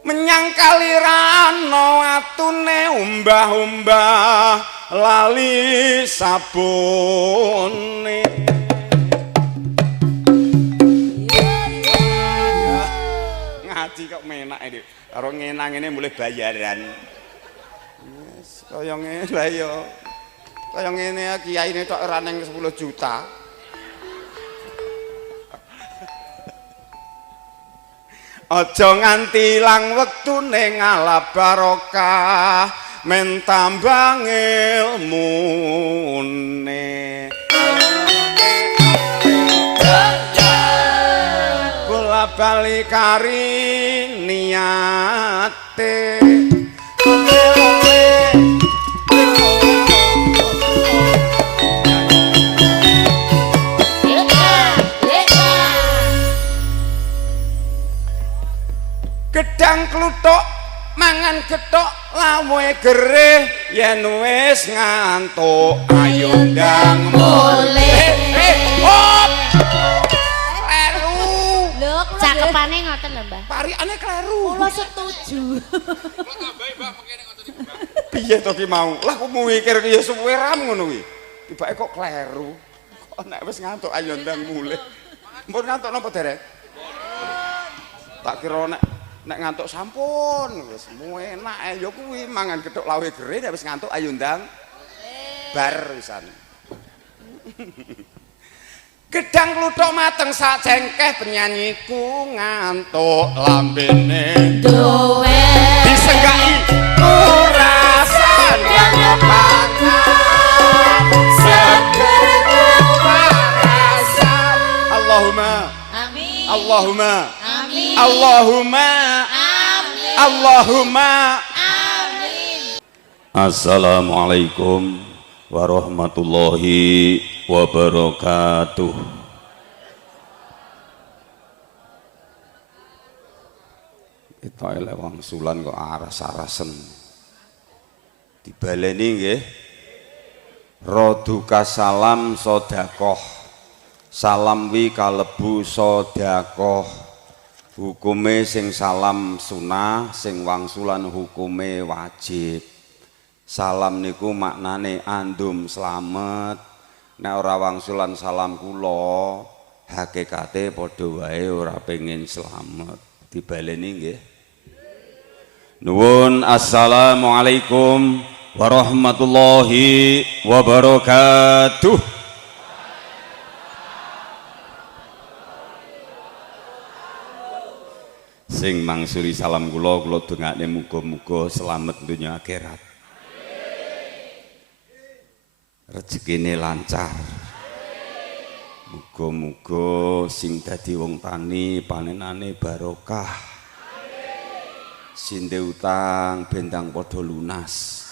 menyang kalirano atune umbah-umbah lali sabune ngaji kok menak iki karo ngenang ngene mulih bayaran wis kaya ngene lha ya kaya ngene kiyaine tok ora ning 10 juta. Aja nganti ilang wektune ngalap barokah men tambang ilmune bola bali kari niate gedang kluthuk mangan gethuk lawe gereh yen wis ngantuk ayo ndang mulih kleru lho cakepane ngoten lho Mbah parikane kleru kula setuju kok tambahi Mbah mengkene ngoten iki Mbah piye to ki mau lah kok mikir ki ya suwe ram ngono kuwi tibake kok kleru kok nek wis ngantuk ayo ndang mulih mpun ngantuk napa derek tak kira nek ngantuk sampun wis enak ya kuwi mangan gethuk lawe gereh nek wis ngantuk ayo ndang bar wisan gedang kluthuk mateng sak cengkeh penyanyiku ngantuk lambene duwe disenggaki ora sandang pangan seger parasan Allahumma amin Allahumma amin Allahumma amin Allahumma amin. Assalamualaikum warahmatullahi wabarakatuh. Kita elek wangsulan kok aras-arasen. Dibaleni nggih. Raduka salam sedekah. Salam wi kalebu sedekah. Hukume sing salam sunah, sing wangsulan hukume wajib. Salam niku maknane andum slamet. Nek ora wangsulan salam kula, hakikate padha wae ora pengin slamet. Dibaleni nggih. Nuwun assalamualaikum warahmatullahi wabarakatuh. Sing mangsuli salam kula dongakne muga-muga slamet donya akhirat. Rezekine lancar. Muga-muga sing dadi wong tani panenane barokah. Sinde utang bendang padha lunas.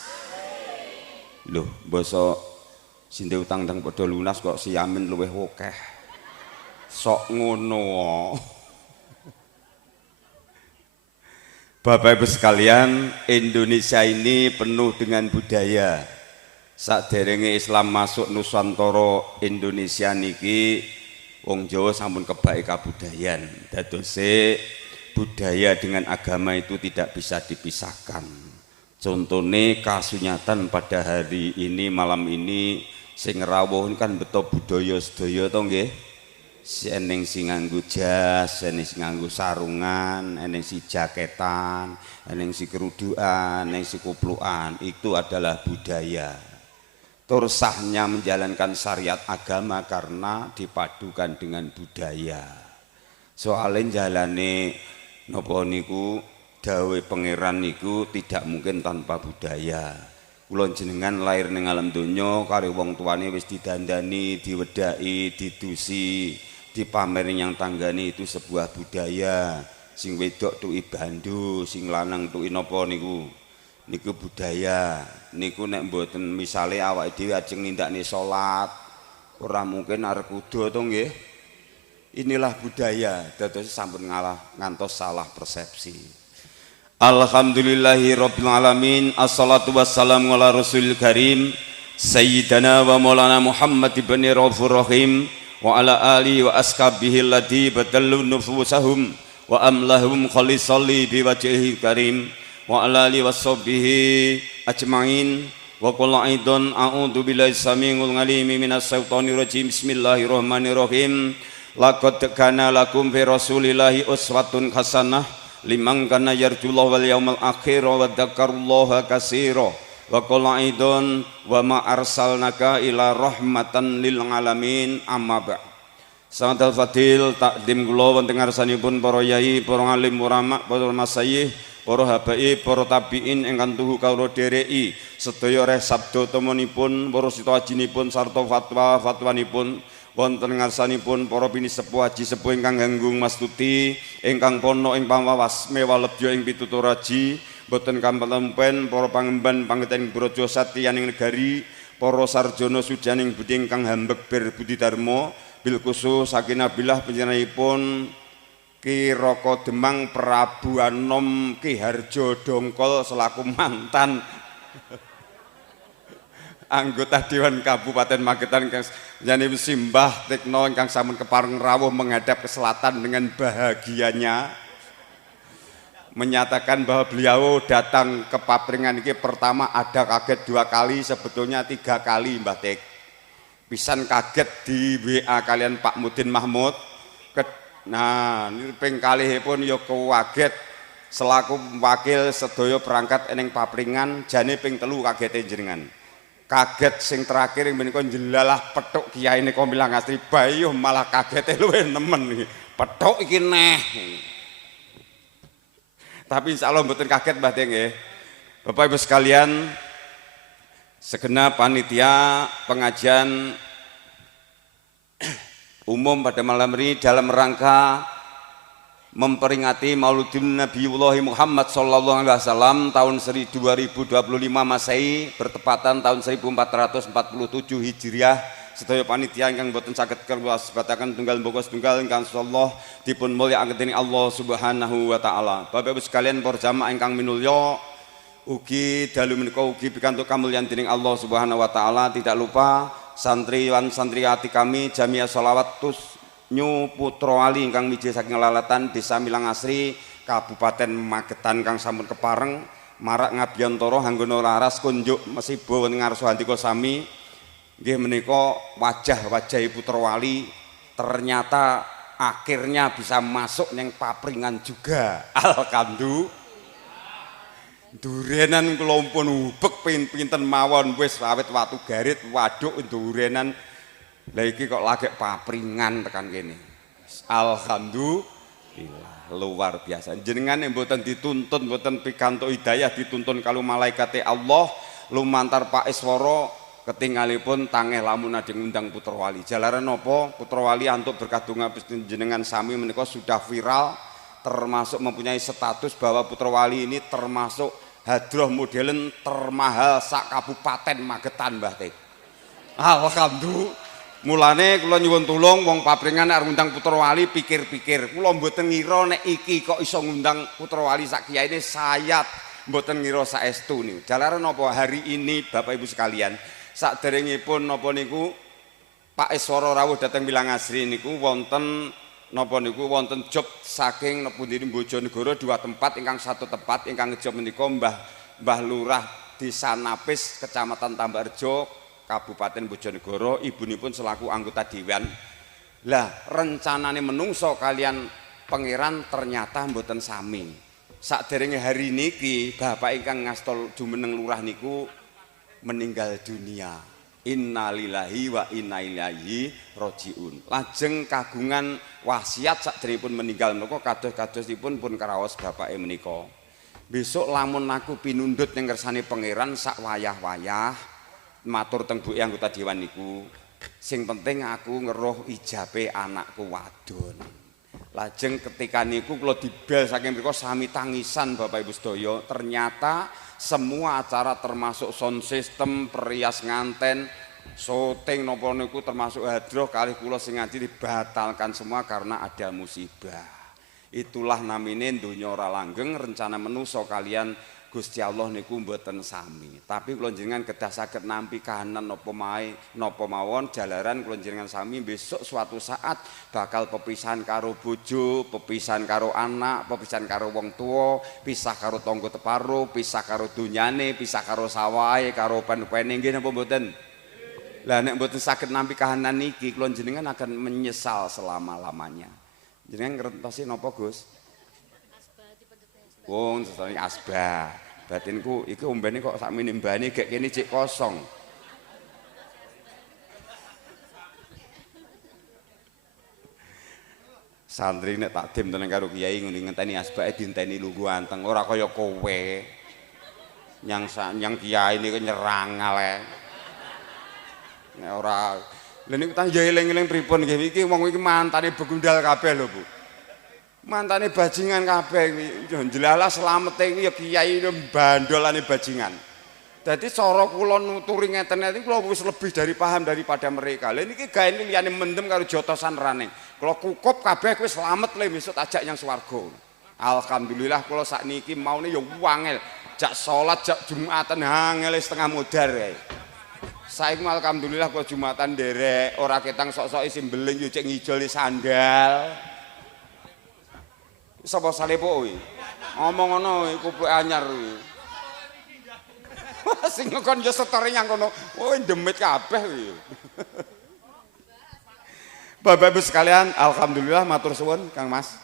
Lho, basa sinde utang ndang padha lunas kok siamin luwih akeh. Sok ngono. Bapak Ibu sekalian, Indonesia ini penuh dengan budaya. Saderenge Islam masuk Nusantara Indonesia niki wong Jawa sampun kebake kabudayan. Dadose budaya dengan agama itu tidak bisa dipisahkan. Contohnya kasunyatan pada hari ini malam ini sing rawuh kan beto budaya sedaya to nggih. Eneng sing nganggo jas, eneng sing nganggo sarungan, eneng si jaketan, eneng si keruduan, eneng si kuplukan, itu adalah budaya. Tursahnya menjalankan syariat agama karena dipadukan dengan budaya. Soalnya jalane napa niku dawuh pangeran niku tidak mungkin tanpa budaya. Kula jenengan lahir ning alam donya karo wong tuane wis didandani, diwedhaki, didusi, dipameri yang tanggane itu sebuah budaya. Sing wedok tuki bandu, sing lanang tuki napa niku budaya. Niku nek mboten misale awake dhewe ajeng nindakne salat ora mungkin arep kudu to nggih. Inilah budaya, dados sampun ngalah ngantos salah persepsi. Alhamdulillahi rabbil alamin, assalatu wassalamu ala rasulil karim sayyidina wa maulana Muhammad ibn Raufur Rahim wa ala alihi wa ashabihi alladhi badallu nufusahum wa amlahum khalisalli biwajhihil karim wa ala alihi washabbihi ajmain wa qul aidan a'udzu billahi samiul alim minas syaitonir rajim bismillahirrahmanirrahim laqad kana lakum fi rasulillahi uswatun hasanah liman kana yarjullaha wal yawmal akhir wa dzakarallaha katsira wa qul aidan wa ma arsalnaka ila rahmatan lil alamin amma ba'd. Sangat fadil takdim kula wonten ngarsanipun para yai, para alim ulama, para masyayikh, para habaib, para tabiin ingkang tuhu kawula dereki, sedaya reh sabda temonipun, para sita hajinipun sarta fatwa-fatwanipun wonten ngarsanipun para pinisepuh haji sepuh ingkang ganggung mastuti, ingkang pono ing pamawas mewalebya ing pitutur haji, boten kampen para pangemban pangeten brojo satyaning negari, para sarjana sujaning budi ingkang hambek ber budi dharma. Bil khusus sakinah billah panjenenganipun Ki Raka Demang Prabu Anom Ki Harjo Dongkol selaku mantan anggota Dewan Kabupaten Magetan ingkang nyanyi Simbah Tekno ingkang sampun kepareng rawuh menghadap ke selatan dengan bahagianya menyatakan bahwa beliau datang ke papringan ini pertama ada kaget 2 kali, sebetulnya 3 kali Mbah Tek. Pisan kaget di WA kalian Pak Mudin Mahmud. Nah, ini ping kalihipun ya kaget selaku wakil sedaya berangkat eneng papringan, jane ping 3 kagete jenengan. Kaget sing terakhir menika jelalah petuk kiai nika Milang Asri Bayu malah kagete luwih nemen iki. Petuk iki neh. Tapi insyaallah mboten kaget Mbah Teng nggih. Bapak Ibu sekalian, segenap panitia pengajian umum pada malam ini dalam rangka memperingati Maulidin Nabiullah Muhammad sallallahu alaihi wasallam tahun 2025 Masehi bertepatan tahun 1447 Hijriah. Sedaya panitia ingkang boten saged keluasbataken tunggal mboko setunggal ingkang insyaallah dipun mulyakaken dening Allah Subhanahu wa taala. Bapak Ibu sekalian para jamaah ingkang minulya, ugi dalu menika ugi pikantuk kamulyan dening Allah Subhanahu wa taala. Tidak lupa santriwan santriwati kami Jamiah Shalawatus Nyu Putra Wali ingkang miji saking lalatan Desa Milang Asri Kabupaten Magetan kang sampun kepareng marak ngabiyantara anggono laras kunjuk mesibo wonten ngarsa handika sami nggih menika wajah-wajah Putra Wali ternyata akhirnya bisa masuk neng papringan juga. Alhamdulillah. Durenan kula pun ubek pinten mawon wis awet watu garit waduk durenan. Lah iki kok lagi papringan tekan kene. Alhamdulillah luar biasa. Jenengan yang mboten dituntun mboten pikantuk hidayah dituntun kalau malaikate Allah lumantar Pak Iswara ketinggalipun tangeh lamun adhe ngundang Putra Wali. Jalaran napa Putra Wali antuk berkah donga jenengan sami menika sudah viral, termasuk mempunyai status bahwa Putra Wali ini termasuk hadroh modelen termahal sak Kabupaten Magetan Mbah Teh. Alhamdulillah. Mulane kula nyuwun tulung wong papringan arep ngundang Putra Wali pikir-pikir. Kula mboten ngira nek iki kok iso ngundang Putra Wali sak kiyaine sayat, mboten ngira saestu niku. Jalaran napa hari ini Bapak Ibu sekalian, saderengipun napa niku Pak Iswara rawuh dhateng Milang Asri niku wonten napa niku wonten job saking pundi Bojonegoro 2 tempat ingkang 1 tempat ingkang job menika Mbah Lurah Desa Napis Kecamatan Tambarjo Kabupaten Bojonegoro, ibunipun selaku anggota dewan. Lah rencanane menungso kalian pangeran ternyata mboten sami. Saderenge hari niki bapak ingkang ngastol jumeneng lurah niku meninggal dunia. Innalillahi wa inna ilaihi rajiun. Lajeng kagungan wasiat saderengipun meninggal menika kados-kadosipun pun karaos bapake menika. Besok lamun aku pinundhut ning kersane pangeran sak wayah-wayah matur teng buke anggota dewan niku, sing penting aku ngeruh ijabe anakku wadon. Lajeng ketika niku kula dibel saking mriku sami tangisan Bapak Ibu sedaya, ternyata semua acara termasuk sound system, perias nganten, syuting napa niku termasuk hadroh kalih kula sing ngaji dibatalkan semua karena ada musibah. Itulah namine donya ora langgeng, rencana menusa kalian Gusti Allah niku mboten sami. Tapi kula jenengan kedah saged nampi kahanan napa mawon jalaran kula jenengan sami besok suatu saat bakal pepisahan karo bojo, pepisahan karo anak, pepisahan karo wong tua, pisah karo tangga teparo, pisah karo dunyane, pisah karo sawahe, karo pen-pene nggih napa mboten? Lah nek mboten saged nampi kahanan niki kula jenengan akan menyesal selama-lamanya. Jenengan ngertosi napa, Gus? Wong sesane asbah. Batinku iki ombene kok sakmene mbane gek kene cek kosong. Santri nek takdim tenan karo kiai ngenteni asbahe dinteni lungguh anteng ora kaya kowe. Nyang kiai niku nyerang ale. Nek ora lha niku tang ya eling-eling pripun nggih iki wong iki mantane begundal kabeh lho, Bu. Mantane bajingan kabeh iki jelalah slamete iki ya kiai bandolane bajingan. Dadi cara kula nuturi ngeten iki kula wis lebih dari paham daripada mereka. Lah niki gaene liyane mendem karo jotosan rane. Kula kukup kabeh kowe slamet le besok ajak yang swarga. Alhamdulillah kula sakniki maune ya wangel. Jak salat jak Jumatan angel setengah modar kae. Saiki alhamdulillah kula Jumatan nderek ora ketang sok-sok isi mbeling yo cek ngijoli sandal. Sapa salepo kuwi? Ngomong ngono kuwi anyar kuwi. Sing ngkon yo setore nyang kono. Oh demit kabeh kuwi. Bapak-ibu sekalian, alhamdulillah matur suwun Kang Mas.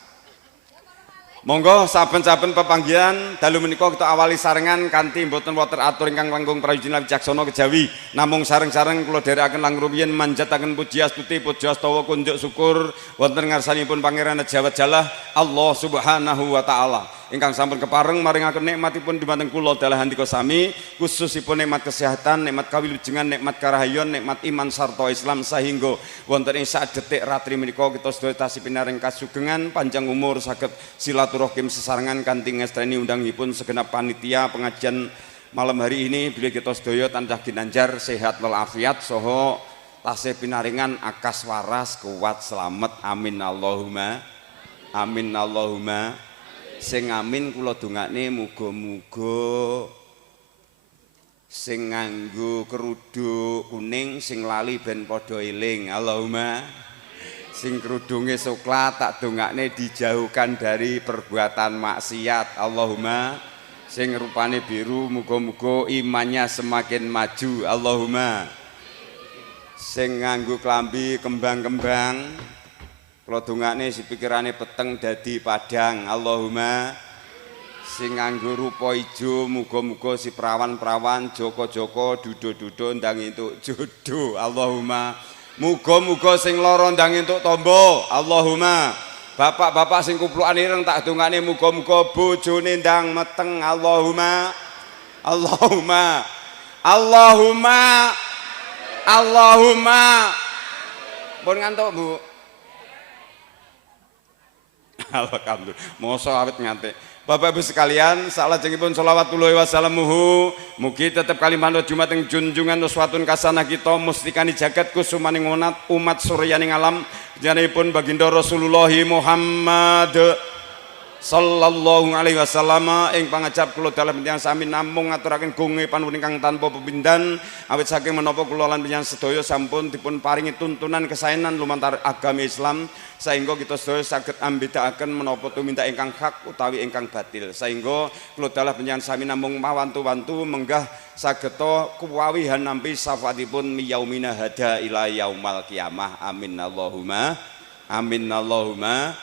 Monggo saben-saben pepanggihan dalu menika kita awali sarengan kanthi mboten wonten atur ingkang langkung prayojina wicaksana kejawi namung sareng-sareng kula dherekaken lang rumiyin manjataken puji astuti puja astawa kunjuk syukur wonten ngarsanipun Pangeran Jawat Jalah Allah Subhanahu wa taala ingkang sampun kepareng maringaken nikmatipun dumateng kula dalah handika sami khususipun nikmat kesehatan, nikmat kawilujengan, nikmat karahayon, nikmat iman sarta Islam sahingga wonten ing sadetik ratri menika kita sedaya tasih pinaring kasugengan panjang umur saged silaturahim sesarengan kanthi ngesteni undangipun segenap panitia pengajian malam hari ini bila kita sedaya tansah ginanjar sehat walafiat saha tasih pinaringan akas waras kuat selamat amin Allahumma amin Allahumma sing amin kula dongakne muga-muga sing nganggo kerudung kuning sing lali ben padha eling Allahumma sing kerudunge coklat tak dongakne dijauhkan dari perbuatan maksiat Allahumma sing rupane biru muga-muga imannya semakin maju Allahumma sing nganggo klambi kembang-kembang kula dongakne si pikirane peteng dadi padang Allahumma sing nganggo rupa ijo muga-muga si prawan-prawan joko-joko dudo-dudo ndang entuk jodoh Allahumma muga-muga sing lara ndang entuk tombo Allahumma bapak-bapak sing kuplukan ireng tak dongane muga-muga bojone ndang meteng Allahumma Allahumma Allahumma Allahumma pun ngantuk Bu alhamdulillah mosok awit ngantuk Bapak Ibu sekalian, salajengipun sholawatullahi wassalamuhu mugi tetep kalimanto Jumat ing junjungan uswatun kasanah kita mustikani jagat kusumaning umat suryaning alam jenenganipun baginda Rasulullah Muhammad sallallahu alaihi wasallam ing pangajap kula dalam tiyang sami namung ngaturaken gunging panuwun ingkang tanpa pepindhan awit saking menapa kula lan panjenengan sedaya sampun dipun paringi tuntunan kesaenan lumantar agami Islam sehingga kita sedaya saged ambedakaken menapa tumindak ingkang hak utawi ingkang batil sehingga kula dalah panjenengan sami namung mawantu-wantu menggah sageta kuwawihan nampi syafaatipun miyaumina hada ila yaumal kiamah amin Allahumma amin Allahumma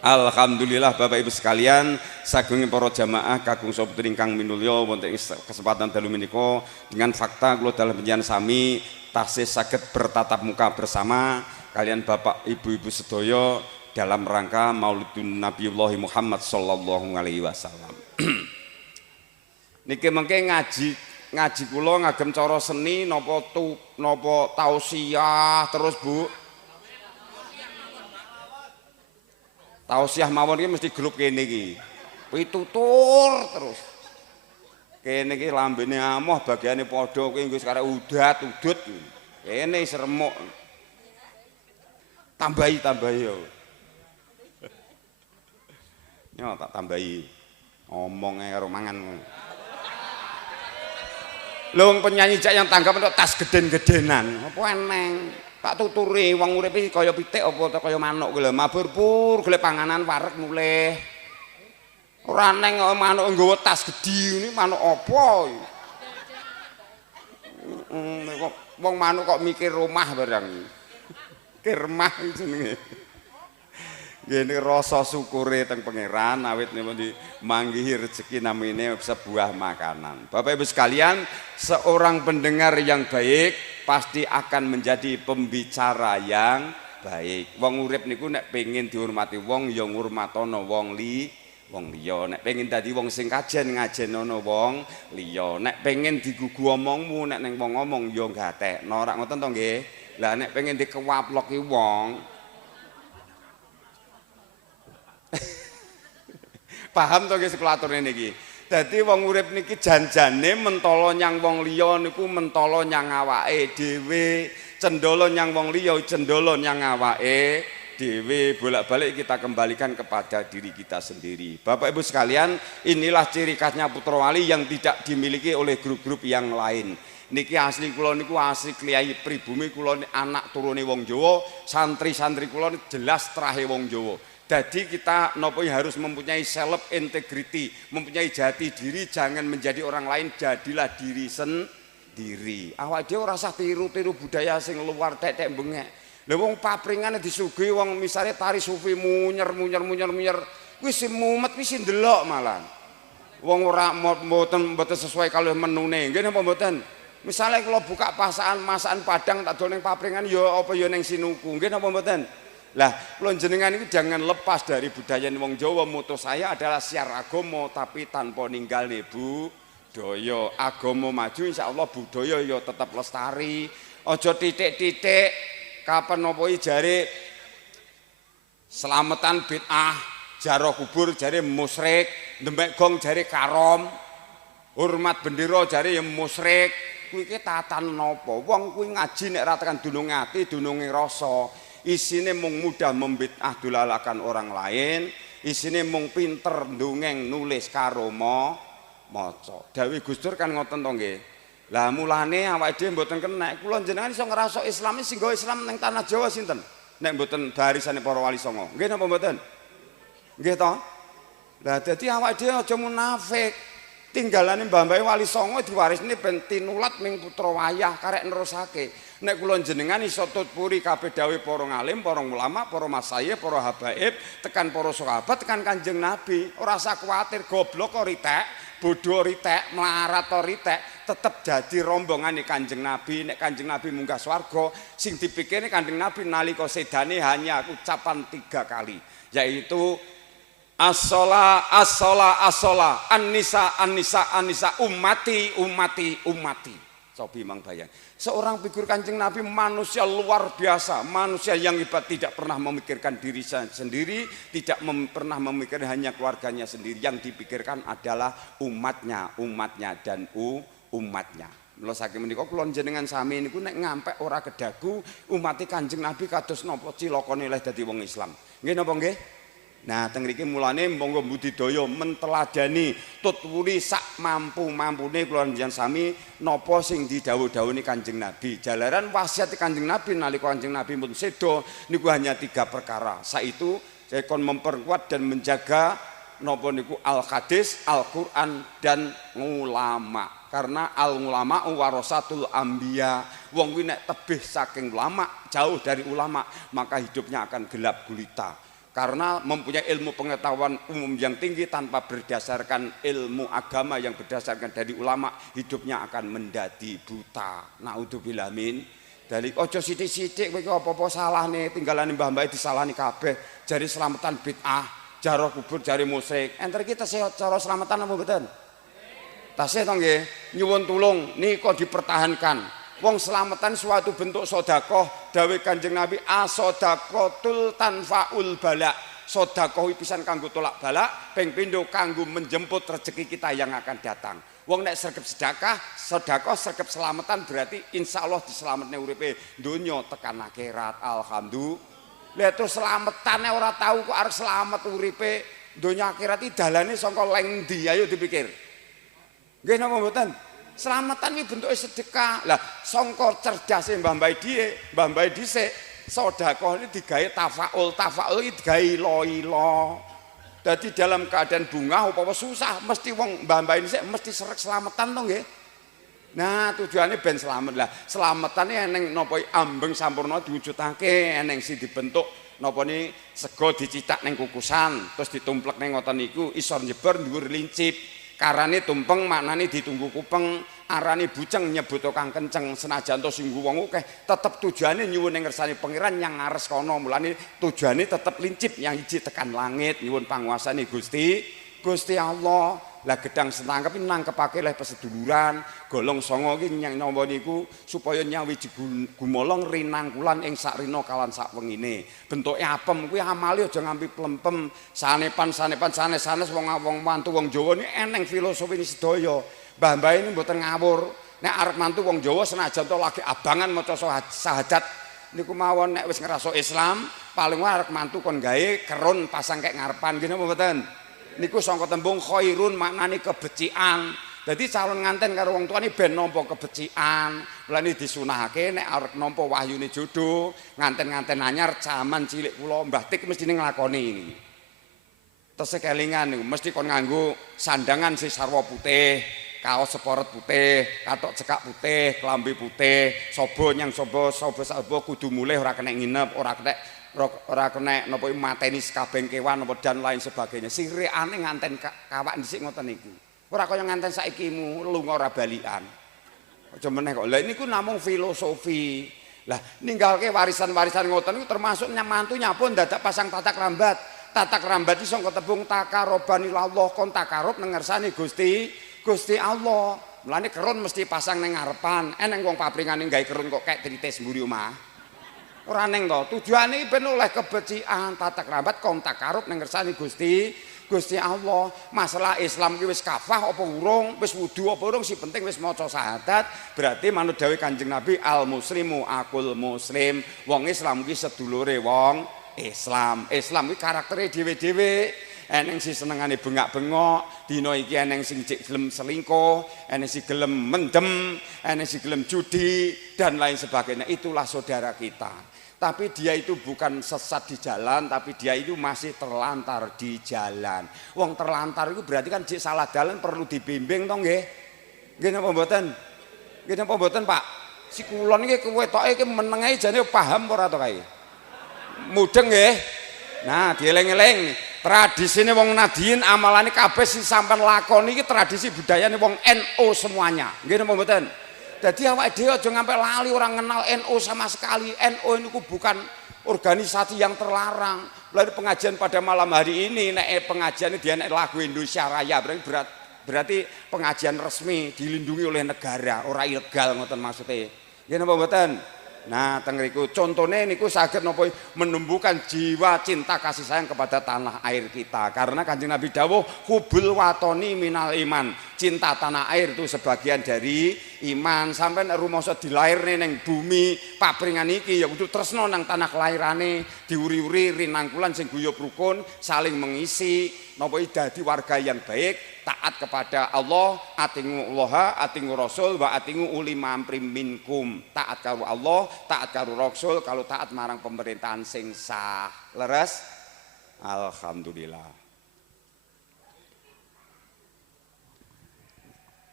alhamdulillah Bapak Ibu sekalian sagunging para jamaah kakung saputra ingkang minulya wonten kesempatan dalu menika dengan fakta kula dalam panjenengan sami tasih saged bertatap muka bersama kalian Bapak Ibu-ibu sedaya dalam rangka Maulidun Nabiullah Muhammad sallallahu alaihi wasallam. Niki mengke ngaji kula ngagem cara seni napa tausiah terus Bu tausiah mawon iki mesti grup kene iki. Pitutur terus. Kene iki lambene amoh bagiane padha kuwi nggo sekarang udut. Kene seremuk. Tambahi yo. Yo tak tambahi. Omong karo mangan. Lho wong penyanyi jak yang tanggap entuk tas geden-gedenan. Apa eneng? Tak tuturi wong urip iki kaya pitik apa kaya manuk kuwi lho. Mabur pur golek panganan wareg mulih. Ora neng manuk nggawa tas gedhi ini manuk apa? Wong manuk kok mikir rumah barang. Kirmah jenenge. Gini rasa syukure teng pangeran awit niku manggihi rezeki namine sebuah makanan. Bapak Ibu sekalian, seorang pendengar yang baik pasti akan menjadi pembicara yang baik. Wong urip niku nek pengin dihormati wong ya ngurmatono wong liya. Nek pengin dadi wong sing kajen ngajenono wong liya. Nek pengin digugu omongmu nek ning wong ngomong ya gatekno. Ora ngoten to nggih? Lah nek pengin dikewaploki wong paham to nggih kula aturne niki. Dadi wong urip niki janjane mentala nyang wong liya niku mentala nyang awake dhewe, cendhala nyang wong liya, cendhala nyang awake dhewe. Bolak-balik kita kembalikan kepada diri kita sendiri. Bapak Ibu sekalian, inilah ciri khasnya Putra Wali yang tidak dimiliki oleh grup-grup yang lain. Niki asli kula niku asli Kyai pribumi kula anak turune wong Jawa, santri-santri kula jelas trahe wong Jawa. Jadi kita harus mempunyai self integrity, mempunyai jati diri, jangan menjadi orang lain, jadilah diri sendiri. Awak dhewe ora usah tiru-tiru budaya sing luar tek-tek bengek. Lha wong papringane disuguhi wong misale tari sufi munyer kuwi sing mumet kuwi sing ndelok malah. Wong ora mboten sesuai kalih menune. Nggih napa mboten? Misale kula buka masakan Padang tak dol ning papringan ya apa ya ning Sinuku. Nggih napa mboten? Lah, kula jenengan itu jangan lepas dari budaya wong Jawa. Moto saya adalah siar agama tapi tanpa ninggalne budaya. Agama maju insyaallah budaya ya tetap lestari. Aja titik-titik kapan apa jare selamatan bid'ah, jaro kubur jare musyrik, ndembek gong jare karom, hormat bendera jare ya musyrik. Kuwi ki tatan napa? Wong kuwi ngaji nek ra tekan dunung ati, dununge rasa. Isine mung mudah membid'ah dolalakan orang lain, isine mung pinter ndongeng nulis karo maca. Dawuh Gus Dur kan ngoten to nggih. Lah mulane awake dhewe mboten kenek. Kula jenengan iso ngrasok Islam sing nggawa Islam ning tanah Jawa sinten? Nek mboten barisane para wali songo. Nggih napa mboten? Nggih to? Lah dadi awake dhewe aja munafik. Tinggalane mbah-mbah wali songo diwarisne ben tinulat ning putra wayah karek nerusake. Nek kula jenengan iso tutpuri kabeh dawuh para ngalim, para ulama, para masayikh, para habaib, tekan para sahabat, tekan Kanjeng Nabi. Ora usah kuwatir goblok kok ritek, bodho ritek, melarat kok ritek, tetep dadi rombongane Kanjeng Nabi. Nek Kanjeng Nabi munggah swarga, sing dipikirne Kanjeng Nabi nalika sedane hanya ucapan 3 kali, yaitu as-sholah, as-sholah, as-sholah, an-nisa, an-nisa, an-nisa, ummati, ummati, ummati. Sobi mang bayang. Seorang figur Kanjeng Nabi manusia luar biasa, manusia yang hebat, tidak pernah memikirkan diri sendiri, tidak pernah memikirkan hanya keluarganya sendiri. Yang dipikirkan adalah umatnya, umatnya dan umatnya. Mula saking menika kula jenengan sami niku nek ngampek ora kedagu umat Kanjeng Nabi kados napa cilakane oleh dadi wong Islam. Nggih napa nggih? Nah, teng mriki mulane monggo budidaya menteladani tutwuri sak mampu-mampune kula njenengan sami napa sing didhawuh-dhawuhi Kanjeng Nabi. Jalaran wasiat Kanjeng Nabi nalika Kanjeng Nabi pun sedo niku hanya 3 perkara. Saitu saya kon memperkuat dan menjaga napa niku al-hadis, Al-Qur'an dan ulama. Karena al-ulama warasatul anbiya. Wong kuwi nek tebih saking ulama, jauh dari ulama, maka hidupnya akan gelap gulita. Karena mempunyai ilmu pengetahuan umum yang tinggi tanpa berdasarkan ilmu agama yang berdasarkan dari ulama, hidupnya akan menjadi buta. Naudzubillah min. Dari ojo sithik-sithik kowe apa-apa salahne, tinggalane mbah-mbah disalahni kabeh, jari selamatan bid'ah, jaro kubur jari musyrik. Enter kita cara selamatan apa mboten? Tasih to nggih, nyuwun tulung nika dipertahankan. Wong selamatan suatu bentuk sedekah, dawuh Kanjeng Nabi as-sadaqatul tanfaul bala. Sedekah pisan kanggo tolak bala, ping pindho kanggo menjemput rezeki kita yang akan datang. Wong nek sregep sedekah sregep selamatan berarti insyaallah diselametne uripe donya tekan akhirat. Alhamdulillah. Lah terus selametane ora tahu kok arep selamat uripe donya akhirat iki dalane saka leng ndi ayo dipikir. Nggih napa mboten? Selamatan iki bentuke sedekah. Lah sangka cerdase Mbah Mbah dhisik sedekah iki digawe tafaul. Tafaul iki digawe ilo-ilo. Dadi dalam keadaan bungah apa susah mesti wong Mbah dhisik mesti srek selamatan to nggih. Nah, tujuannya ben selamat lah. Selamatan ini eneng napa ambeng sampurna diwujudake, eneng si dibentuk napa ni sego dicicak neng kukusan, terus ditumplek neng ngoten niku isor nyebar dhuwur lincip. Karane tumpeng maknane ditunggu kupeng, arane buceng nyebut kang kenceng senajan to singgu wong akeh, tetep tujuane nyuwun ing ngersane pangeran yang ngares kono. Mulane tujuane tetep lincip yang iji tekan langit nyuwun panguasane Gusti Allah. Lah gedang setangkep nangkepake leh peseduluran golong songo iki nyang napa niku supaya nyawiji gumolong rinangkulan ing sak rina kalan sak wengine. Bentuke apem kuwi amale aja ngampi plempem, sanepan sanes wong mantu wong Jawa ni eneng filosofine sedaya. Mbah-mbah ini mboten ngawur. Nek arep mantu wong Jawa senajan to lagi abangan maca syahadat niku mawon nek wis ngraso Islam paling wae arep mantu kon gawe kerun pasang kek ngarepan ngene apa mboten? Niku sangka tembung khairun maknane kebecikan. Dadi calon nganten karo wong tuane ben nampa kebecikan. Mulane disunahake nek arep nampa wahyune jodoh, nganten-nganten anyar jaman cilik kula Mbah Tik mesti nglakoni iki. Tesih kelingan niku mesti kon nganggo sandangan si sarwa putih, kaos seporet putih, katok cekak putih, klambi putih, sobo nyang sobo kudu mulih ora kena nginep, ora kena napa mateni kabeh kewan napa dan lain sebagainya. Sirikane nganten kawak dhisik ngoten niku. Ora kaya nganten saikimu lunga ora balikan. Aja meneh kok. Lah niku namung filosofi. Lah ninggalke warisan-warisan ngoten niku termasuk mantu nyapun dadak pasang tatak rambat. Tatak rambat iki sangka tembung takarobanillah kon takarub nang ngersane Gusti Allah. Mulane kerun mesti pasang ning ngarepan. Eneng wong papringane gawe kerun kok kek tritis mburi omah. Ora neng to, tujuane ben oleh kebecikan tatak rambat kontak karub ning ngersane Gusti Allah. Masalah Islam ki wis kafah apa urung, wis wudu apa urung, si penting wis maca syahadat. Berarti manut dawuh Kanjeng Nabi al muslimu akul muslim. Wong Islam ki sedulure wong Islam. Islam ki karaktere dhewe-dhewe. Eneng si senengane bengak-bengok, dina iki eneng sing gelem selingkuh, eneng si gelem mendem, eneng si gelem judi dan lain sebagainya. Itulah saudara kita. Tapi dia itu bukan sesat di jalan, tapi dia itu masih terlantar di jalan. Wong terlantar itu berarti kan jek salah dalan perlu dibimbing to nggih. Nggih napa mboten? Nggih napa mboten, Pak? Si kulon iki kewetoke iki meneng ae jane paham ora to kae. Mudeng nggih. Nah, dieling-eling. Tradisine wong Nadiyin amalane kabeh sing sampean lakoni iki tradisi budayane wong NU semuanya. Nggih napa mboten? Jadi awake dhewe aja ngampe lali orang kenal NU sama sekali. NU ini bukan organisasi yang terlarang. Mulai pengajian pada malam hari ini nek pengajian dia nek lagu Indonesia Raya berarti pengajian resmi dilindungi oleh negara, ora ilegal ngoten maksudnya. Nggih napa mboten? Nah, teng mriku contone niku saged napa menumbuhkan jiwa cinta kasih sayang kepada tanah air kita. Karena Kanjeng Nabi dawuh hubul watoni minal iman. Cinta tanah air itu sebagian dari iman. Sampai rumoso dilairne ning bumi papringan iki ya kudu tresno nang tanah kelairane, diuri-uri rinangkulan sing guyub rukun, saling mengisi napa dadi warga yang baik, taat kepada Allah, atingu Allah, atingu Rasul, wa atingu uli mamri minkum. Taat karo Allah, taat karo Rasul, kalau taat marang pemerintahan sing sah. Leres? Alhamdulillah.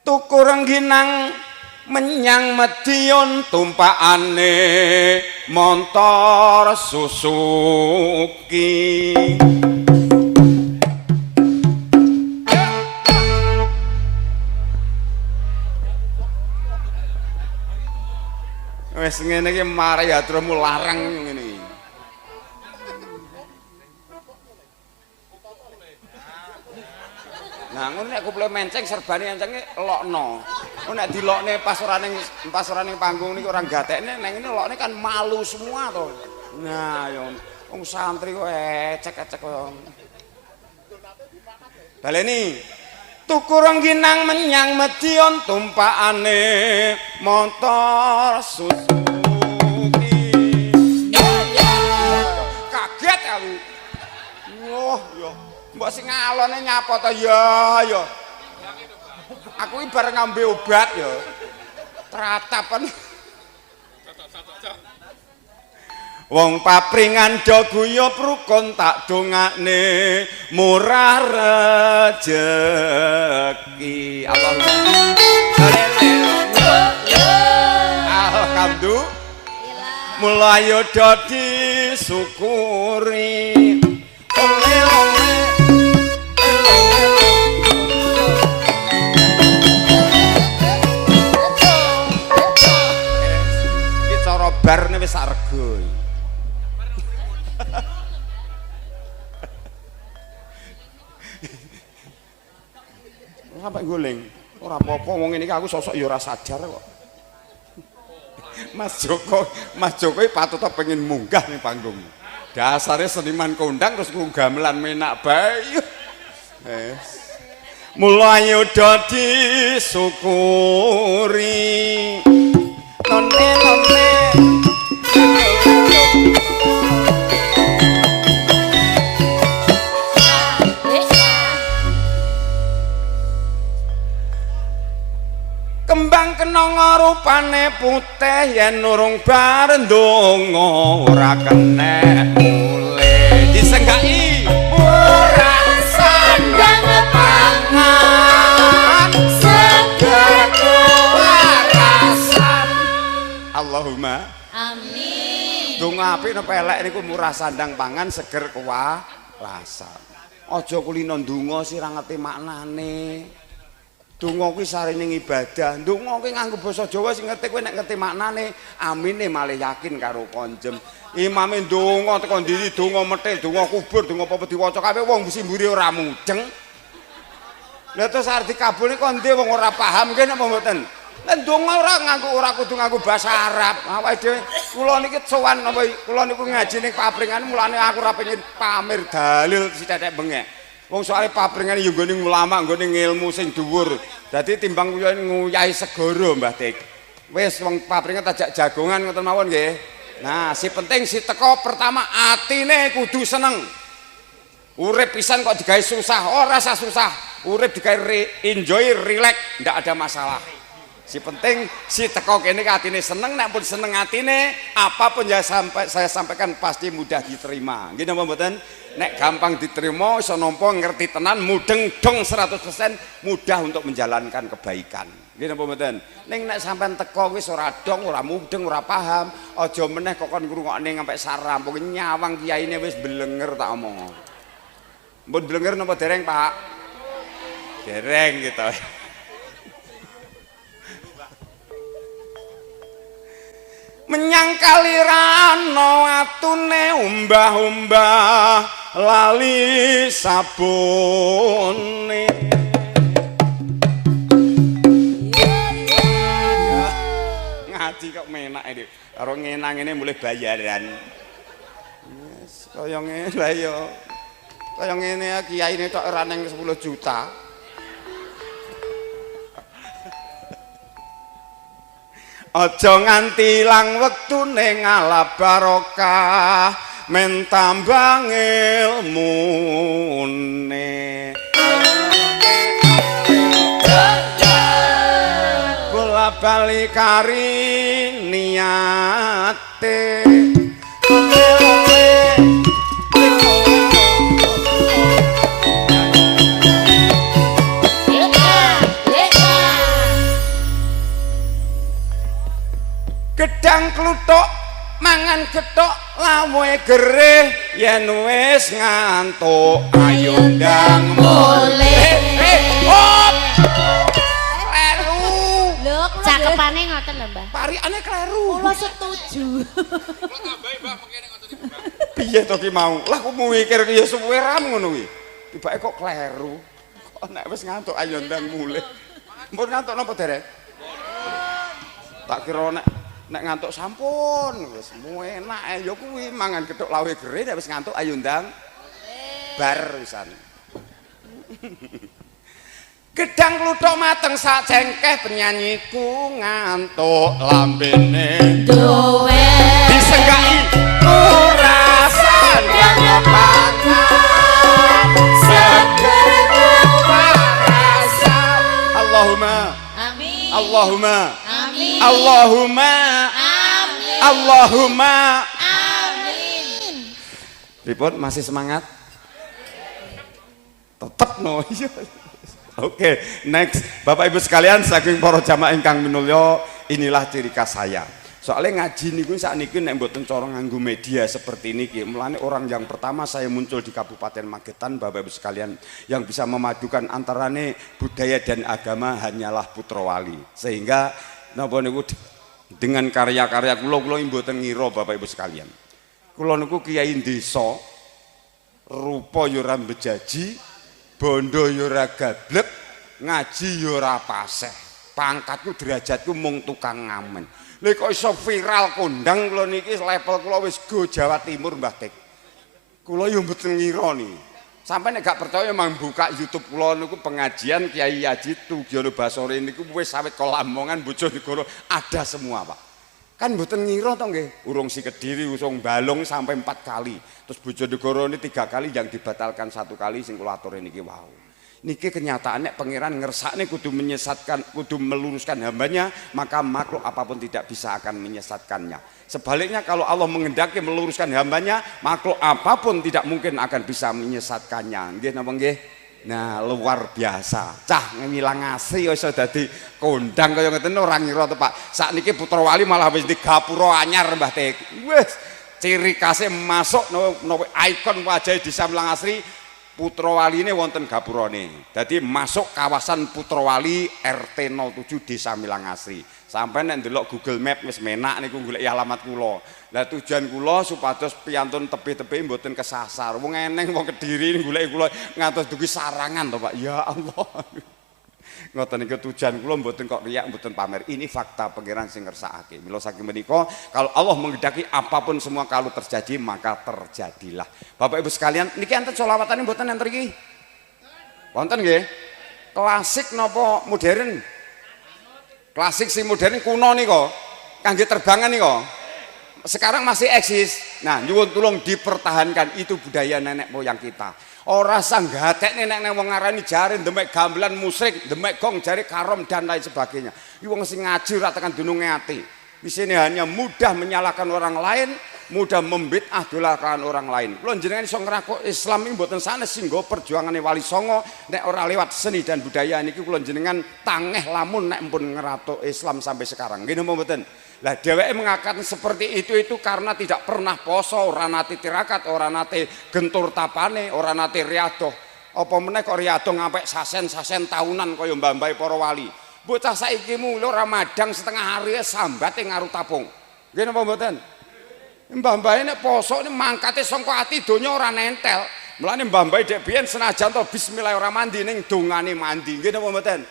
Tukur rengginang menyang Madiun tumpakane montor Suzuki. Wes ngene iki mari hadramu larang ngene iki. Nah, ngono nek kuple menceng serbane encenge lokno. Nek dilokne pas ora ning panggung niku ora gatekne, ning ngene lokne kan malu semua to. Nah, yo wong santri kok ecek-ecek kok. Baleni. Tuku rengginang menyang Madiun tumpakane motor Suzuki. Kaget aku. Wah, yo mbok Kok sing ngalone nyapa to ya. Aku iki bareng ngombe obat ya. Tratapan. Wong papringan do guyub rukun tak dongakne murah rejeki. Allahumma alhamdulillah. Mulai do disyukuri. Iki cara barne wis arga. Sampai guling, ora apa-apa wong ngene iki aku sosok ya ora sadar kok. Mas Joko patut pengen munggah ning panggung. Dasare seniman kondang terus gamelan menak bae. Mulai udah disyukuri. None kembang kenanga rupane putih yen nurung bareng ndonga ora kenek mulih disenggai murah sandang pangan seger kewarasan. Allahumma Amin. donga apik napa elek niku murah sandang pangan seger kewarasan. Aja kulino ndonga sih ora ngerti maknane. Donga kuwi sarene ibadah. Donga kuwi nganggo basa Jawa sing ngerti kowe nek ngerti maknane, amine malih yakin karo konjem. Imame donga teko ndiri, donga methil, donga kubur, donga apa diwaca kabeh wong simbure ora mudeng. Lah terus arep dikabulne kok ndi wong ora paham kene apa mboten? Lah donga ora kudu nganggo basa Arab. Awake dhewe kula niki sowan napa kula niku ngaji ning papringan mulane aku ora pengen pamer dalil sithik bengek. Wong soalnya papringan yo nggone ulama, nggone ilmu sing dhuwur. Dadi timbang nguyahi segara Mbah Tik. Wis wong papringan tajak jagongan ngoten mawon nggih. Nah, si penting si teko pertama atine kudu seneng. Urip pisan kok digawe susah, ora usah susah. Urip digawe enjoy, relax, ndak ada masalah. Si penting si teko kene atine seneng, nek pun seneng atine, apapun ya saya sampaikan pasti mudah diterima. Nggih napa mboten? Nek gampang diterima, iso nampa ngerti tenan, mudeng dong 100% mudah untuk menjalankan kebaikan. Nggih napa mboten? Ning nek sampean teko wis ora dong, ora mudeng, ora paham, aja meneh kok kon ngrungokne ngampe sarampung nyawang kiyaine wis blenger tak omong. Mbon blenger napa dereng, Pak? Dereng gitu. Menyang kalirano atune umbah-umbah lali sabune ngaji kok menak iki karo ngenang ngene mulih bayaran yes kaya ngene lha ya kaya ngene kiyaine tok ora ning 10 juta. Aja nganti ilang wektune ngalap barokah men tambang ilmune. Bola bali kari niate. Gedang kluthuk mangan gethuk lawe gereh yen wis ngantuk ayo ndang mulih. Kleru. Lho, cakepane ngoten lho, Mbah. Parikane kleru. Kula setuju. Kok tambahi Mbak mengkene ngoten iki Mbak. Piye to ki mau? Lah kok mikir ya suwe ram ngono kuwi. Tibake kok kleru. Kok nek wis ngantuk ayo ndang mulih. Mpun ngantuk napa derek? Tak kira nek ngantuk sampun wis enak ya kuwi mangan gethuk lawe gereh nek wis ngantuk ayo ndang bar wisan. Gedang kluthuk mateng sak cengkeh penyanyiku ngantuk lambene Duwe disengkai ora sandang pangan Allahumma. Amin. Allahumma. Amin. Allahumma. Amin. Ripun masih semangat? Tetap no. Oke, next. Bapak Ibu sekalian, saking para jamaah ingkang minulya, inilah ciri khas saya. Soalnya ngaji niku sakniki nek mboten cara nganggo media seperti niki. Mulane orang yang pertama saya muncul di Kabupaten Magetan, Bapak Ibu sekalian, yang bisa memadukan antarane budaya dan agama hanyalah Putra Wali. Sehingga napa niku dengan karya-karya kula mboten ngira Bapak Ibu sekalian. Kula niku kiai desa, rupa ya ora bejaji, bondo ya ora gablek, ngaji ya ora paseh. Pangkatku derajatku mung tukang ngamen. Lha kok iso viral kondang kula niki level kula wis go Jawa Timur Mbah Tek. Kula yo mboten ngira niki. Sampai nek gak percaya mang buka YouTube kula niku pengajian Kiai Haji Tugiono Basori niku wis sawet kok Lamongan Bojonegoro ada semua, Pak. Kan mboten ngira to nggih, urung si Kediri, urung Balong sampai 4 kali. Terus Bojonegoro ini 3 kali yang dibatalkan 1 kali sing kula aturi niki wau. Niki kenyataannya pangeran ngersakne kudu menyesatkan, kudu meluruskan hambanya, maka makhluk apapun tidak bisa akan menyesatkannya. Sebaliknya kalau Allah menghendaki meluruskan hambanya, makhluk apapun tidak mungkin akan bisa menyesatkannya. Nggih napa nggih? Nah, luar biasa. Cah ngilang asri iso dadi kondang kaya ngeten ora ngira to, Pak. Sakniki Putra Wali malah wis di gapura anyar Mbah Tek. Wis ciri khasnya masuk no ikon wajah di Samlang Asri. Putra Wali ini wonten gapurane. Jadi masuk kawasan Putra Wali RT 07 Desa Milang Asri. Sampai nek ndelok Google Map wis menak niku golek alamat kula. Lah tujuan kula supados piyantun tepi-tepi mboten kesasar. Wong eneng wong Kediri golek kula ngantos dugi sarangan to, Pak. Ya Allah. Ngoten niku tujuan kula mboten kok riyak mboten pamer. Ini fakta pangeran sing ngersakake. Mila saking menika kalau Allah menghendaki apapun semua kalau terjadi maka terjadilah. Bapak Ibu sekalian, niki enten selawatane mboten enten iki? Wonten nggih? Klasik napa modern? Klasik sing modern kuno nika. Kangge terbangan nika. Sekarang masih eksis. Nah, nyuwun tulung dipertahankan, itu budaya nenek moyang kita. Ora sanggatek nenek wong ngarani jare demek gamelan musik, demek gong jare karom dan lain sebagainya. Iki wong sing ngaji ora tekan dununge ati. Di sini hanya mudah menyalahkan orang lain, mudah membid'ah dolakan orang lain. Kula jenengan iso ngrakok Islam iki mboten sanes singgo perjuangane Wali Songo nek ora lewat seni dan budaya niki kula jenengan tangeh lamun nek pun ngeratok Islam sampai sekarang. Nggih napa mboten? Lah dheweke mengatakan seperti itu karena tidak pernah poso, ora nate tirakat, ora nate gentur tapane, ora nate riadoh. Apa meneh kok riadoh ngampek sasen-sasen tahunan kaya mbah-mbah para wali. Bocah saiki mulo Ramadan setengah hari sambate ngaru tapung. Nggih napa mboten? Mbah-mbah nek poso nek mangkate saka ati donya ora nentel. Mulane mbah-mbah dek biyen senajan to bismillah ora mandi ning dongane mandi. Nggih napa mboten?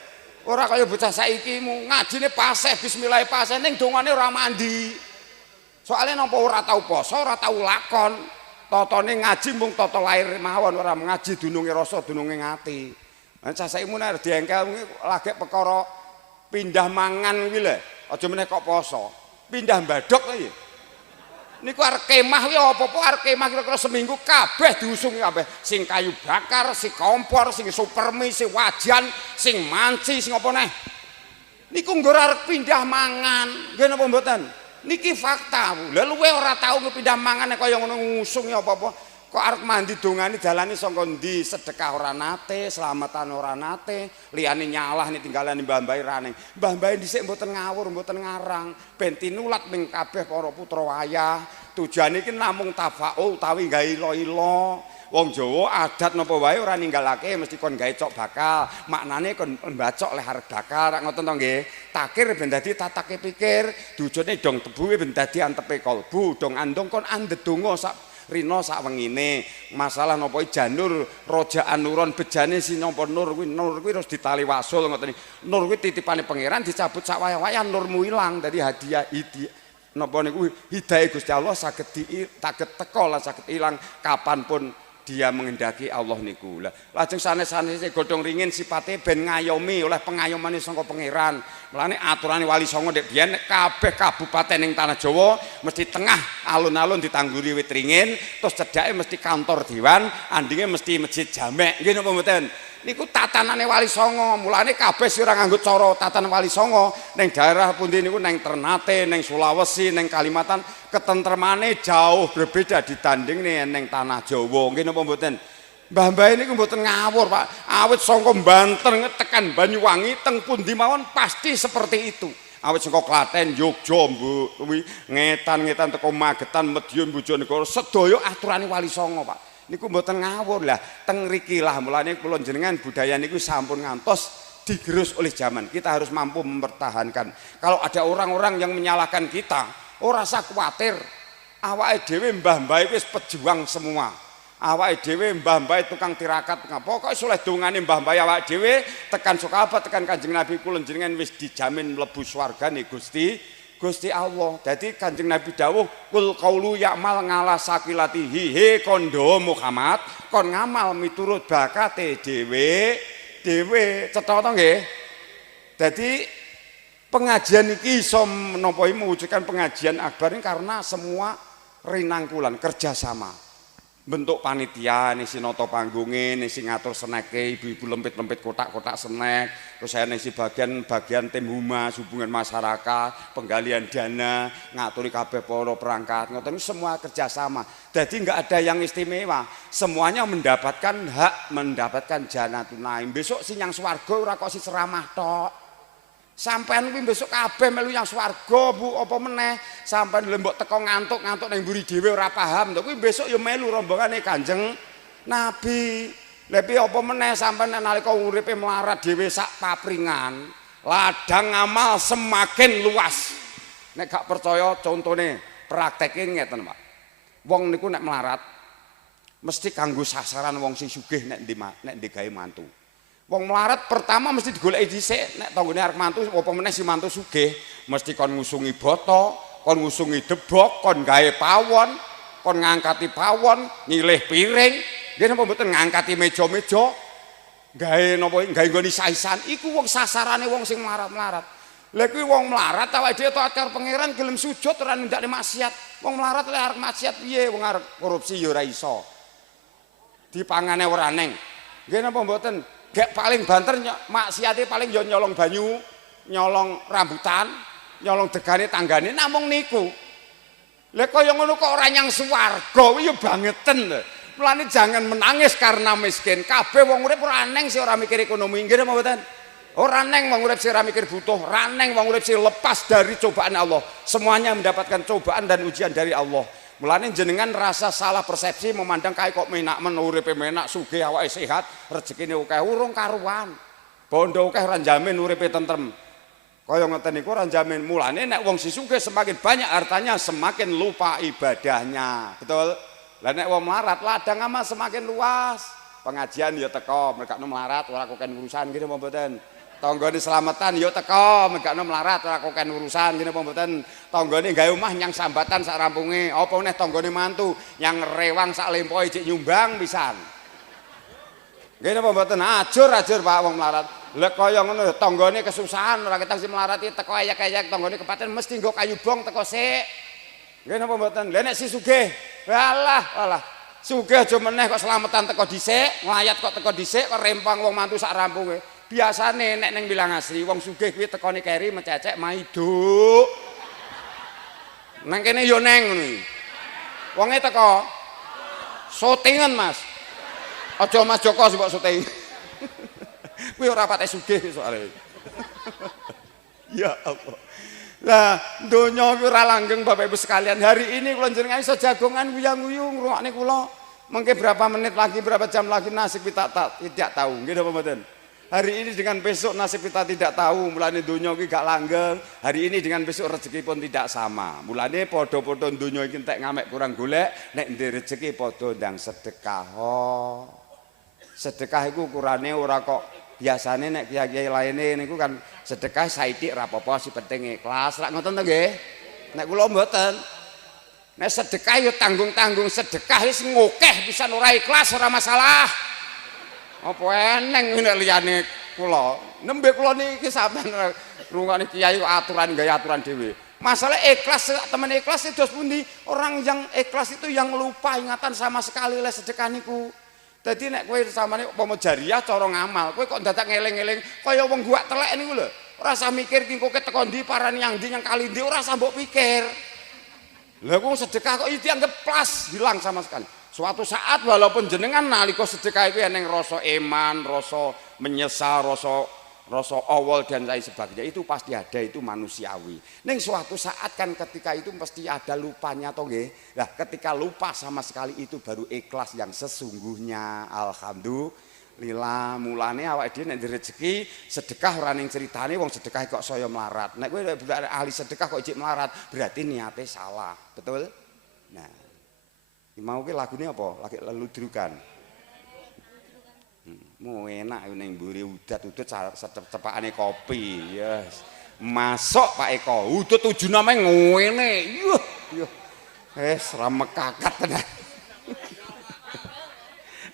Ora kaya bocah saiki mu ngajine paseh bismillah paseh ning dongane ora mandi. Soale napa ora tau poso, ora tau lakon. Totone ngaji mung tata lair mawon, ora ngaji dununge rasa, dununge ati. Lah cah saiki mun arep diengkel lagi perkara pindah mangan kuwi lho. Aja meneh kok poso. Pindah mbadok lho. Niku arep kemah kuwi apa-apa arep kemah kira-kira seminggu kabeh diusung kabeh. Sing kayu bakar, sing kompor, sing supermi, sing wajan, sing manci, sing apa neh. Niku nggo arep pindah mangan. Nggih napa mboten? Niki fakta. Lha luwe ora tau pindah mangan kaya ngono ngusung ya apa-apa. Kok arep mandi dongane dalane saka ndi? Sedekah ora nate, selamatan ora nate, liyane nyalah nih tinggalane mbah-mbah rane. Mbah-mbah dhisik mboten ngawur, mboten ngarang, ben tinulat ning kabeh para putra wayah. Tujuane iki namung tafa'ul utawi gawe ilo-ilo. Wong Jawa adat napa wae ora ninggalake mesti kon gawe cok bakal. Maknane kon mbacok lehar bakal, rak ngoten to nggih. Takir ben dadi tatake pikir, dujune dong tebu ben dadi antepe kalbu, dong andong kon andhet donga sak rina sak wengine. Masalah napa janur rojaan nuron bejane si napa nur kuwi terus ditali wasul ngoten iki. Nur kuwi titipane pangeran dicabut sak wayah-wayah nurmu ilang dadi hadiah napa niku hidayah Gusti Allah saged teko lan saged ilang kapanpun dia menghendaki Allah niku. Lah lajeng sanes-sanes godhong ringin sipate ben ngayomi oleh pengayomane saka pangeran. Mulane aturane Wali Songo ndek biyen kabeh kabupaten ning tanah Jawa mesti tengah alun-alun ditangguri wit ringin, terus cedhake mesti kantor dewan, andinge mesti masjid jamek. Nggih napa mboten? niku tatanane Wali Songo. Mulane kabeh sira nganggo cara tatanan Wali Songo ning daerah pundi niku ning Ternate, ning Sulawesi, ning Kalimantan ketentremane jauh berbeda ditanding ning tanah Jawa. Nggih napa mboten? Mbah-mbah niku mboten ngawur, Pak. Awit saka Banten tekan Banyuwangi teng pundi mawon pasti seperti itu. Awit saka Klaten, Yogya, kuwi ngetan-ngetan teko Magetan, Madiun, Bojonegoro sedaya aturane Wali Songo, Pak. Niku mboten ngawur lah, teng mriki lah mulane kula jenengan budaya niku sampun ngantos digerus oleh zaman. Kita harus mampu mempertahankan. Kalau ada orang-orang yang menyalahkan kita, ora usah kuwatir. Awake dhewe mbah-mbah wis pejuang semua. Awake dhewe mbah-mbah tukang tirakat, pokoke soleh dongane mbah-mbah awake dhewe tekan sahabat tekan Kanjeng Nabi kula jenengan wis dijamin mlebu swargane Gusti Allah. Dadi Kanjeng Nabi dawuh kul qaulu ya'mal ngala sakilatihi he kondo Muhammad kon ngamal miturut bakate dhewe cetha to nggih. Dadi pengajian iki iso menapa mewujudkan pengajian akbar ini karena semua rinangkulan kerjasama. Bentuk panitia nih si noto panggunge nih si ngatur seneke ibu-ibu lempit-lempit kotak-kotak senek terus saya nih si bagian tim humas hubungan masyarakat penggalian dana ngaturi kabeh para perangkat ngoten semua kerjasama jadi nggak ada yang istimewa semuanya mendapatkan hak mendapatkan janatun naim besok si nyang swarga ora kok si ceramah tok. Sampean kuwi besok kabeh melu yang swarga Bu apa meneh sampean lembok teko ngantuk-ngantuk ning mburi dhewe ora paham to kuwi besok ya melu rombongane Kanjeng Nabi. Lha piye apa meneh sampean nalika uripe melarat dhewe sak papringan ladang amal semakin luas. Nek gak percaya contone prakteke ngeten Pak. Wong niku nek melarat mesti kanggo sasaran wong sing sugih nek ndi gawe mantu. Wong melarat pertama mesti digoleki dhisik nek tanggane arep mantu apa meneh si mantu sugih mesti kon ngusungi boto, kon ngusungi debok, kon gawe pawon, kon ngangkati pawon, nyilih piring, nggih napa mboten ngangkati meja-meja, gawe napa gawe nggone saisan iku wong sasarane wong sing melarat-melarat. Lha kuwi wong melarat awake dhewe taat karo pangeran gelem sujud ora nindakne maksiat. Wong melarat lek arep maksiat piye wong arep korupsi ya ora iso. Dipangane ora neng. Nggih napa mboten? Gek paling banter maksiate paling ya nyolong banyu, nyolong rambutan, nyolong degane tanggane namung niku. Lha kaya ngono kok ora nyang swarga kuwi ya bangeten lho. Mulane jangan menangis karena miskin. Kabeh wong urip ora neng sing ora mikir ekonomi. Nggih napa mboten? Ora neng wong urip sing ora mikir butuh, ora neng wong urip sing lepas dari cobaan Allah. Semuanya mendapatkan cobaan dan ujian dari Allah. Mulane jenengan rasa salah persepsi memandang kae kok menak men uripe menak sugih awake sehat rezekine akeh urung karuan. Bondo akeh ora jamin uripe tentrem. Kaya ngoten niku ora jamin. Mulane nek wong sugih semakin banyak hartanya semakin lupa ibadahnya. Betul? Lah nek wong melarat ladang amal semakin luas. Pengajian ya teko, merkane melarat ora koken urusan gitu apa mboten. Tanggane selamatan ya teko, megakno melarat ora koken urusan ngene apa mboten. Tanggane gawe omah nyang sambatan sak rampunge, apa meneh tanggane mantu nyang rewang sak lempoe cek nyumbang pisan. Nggih napa mboten? Ajur-ajur Pak wong melarat. Lek kaya ngono tanggane kesusahan ora ketang si melarat iki teko ayak-ayak tanggane kepaten mesti nggo kayu bong teko sik. Nggih napa mboten? Lah nek si sugih, walah. Sugih aja meneh kok selamatan teko dhisik, nglayat kok teko dhisik kok rempang wong mantu sak rampunge. Biasane nek ning Bilang Asri wong sugih kuwi tekone keri mececek maido. Nang kene yo neng ngono. Wonge teko syutingan Mas. Aja Mas Joko sing mbok syuting. Kuwi ora pate sugih soalé. Ya Allah. Lah donya kuwi ora langgeng Bapak Ibu sekalian. Hari ini kula jenengan iso jagongan guyang-guyung ngrungokne kula. Mengke berapa menit lagi berapa jam lagi nasib kita tidak tahu. Nggih napa mboten? Hari ini dengan besok nasib kita tidak tahu. Mulane donya iki gak langgeng. Hari ini dengan besok rezeki pun tidak sama. Mulane padha-padha donya iki entek ngamek kurang golek, nek ndek rezeki padha ndang sedekah. Sedekah iku ukurane ora kok biasane nek kiai-kiai laene niku kan sedekah saitik ra apa-apa sing penting ikhlas. Rak ngoten to nggih. Nek kula mboten. Nek sedekah ya tanggung-tanggung sedekah wis ngokeh pisan ora ikhlas ora masalah. Apa eneng nek liyane kula. Nembe kula niki sampean rungokne kiai kok aturan gawe aturan dhewe. Masalah ikhlas temen ikhlas itu pundi? Orang yang ikhlas itu yang lupa ingatan sama sekali oleh sedekah niku. Dadi nek kowe samane umpama jariah cara ngamal, kowe kok dadak ngeling-eling kaya wong guak telek niku lho. Ora usah mikir ki kowe teko ndi parani yang ndi yang kali ndi ora usah mbok pikir. Lah wong sedekah kok dianggap plus hilang sama sekali. Suatu saat walaupun jenengan nalika sedekah itu eneng rasa iman, rasa menyesal, rasa awal dan lain sebagainya itu pasti ada, itu manusiawi. Neng suatu saat kan ketika itu pasti ada lupanya toh nggih. Nah, ketika lupa sama sekali itu baru ikhlas yang sesungguhnya. Alhamdulillah. Mulane awake dhewe nek rezeki sedekah ora ning critane wong sedekah kok saya melarat. Nek kowe ahli sedekah kok ijik melarat, berarti niate salah. Betul? Nah, mau ki lagune apa? Lagi leludrukan. Mau enak ning mburi udat-udat cepakane kopi. Yes. Masuk Pak Eko, udut tujune meng ngene. Yuh. Wis ra mekakat tenan.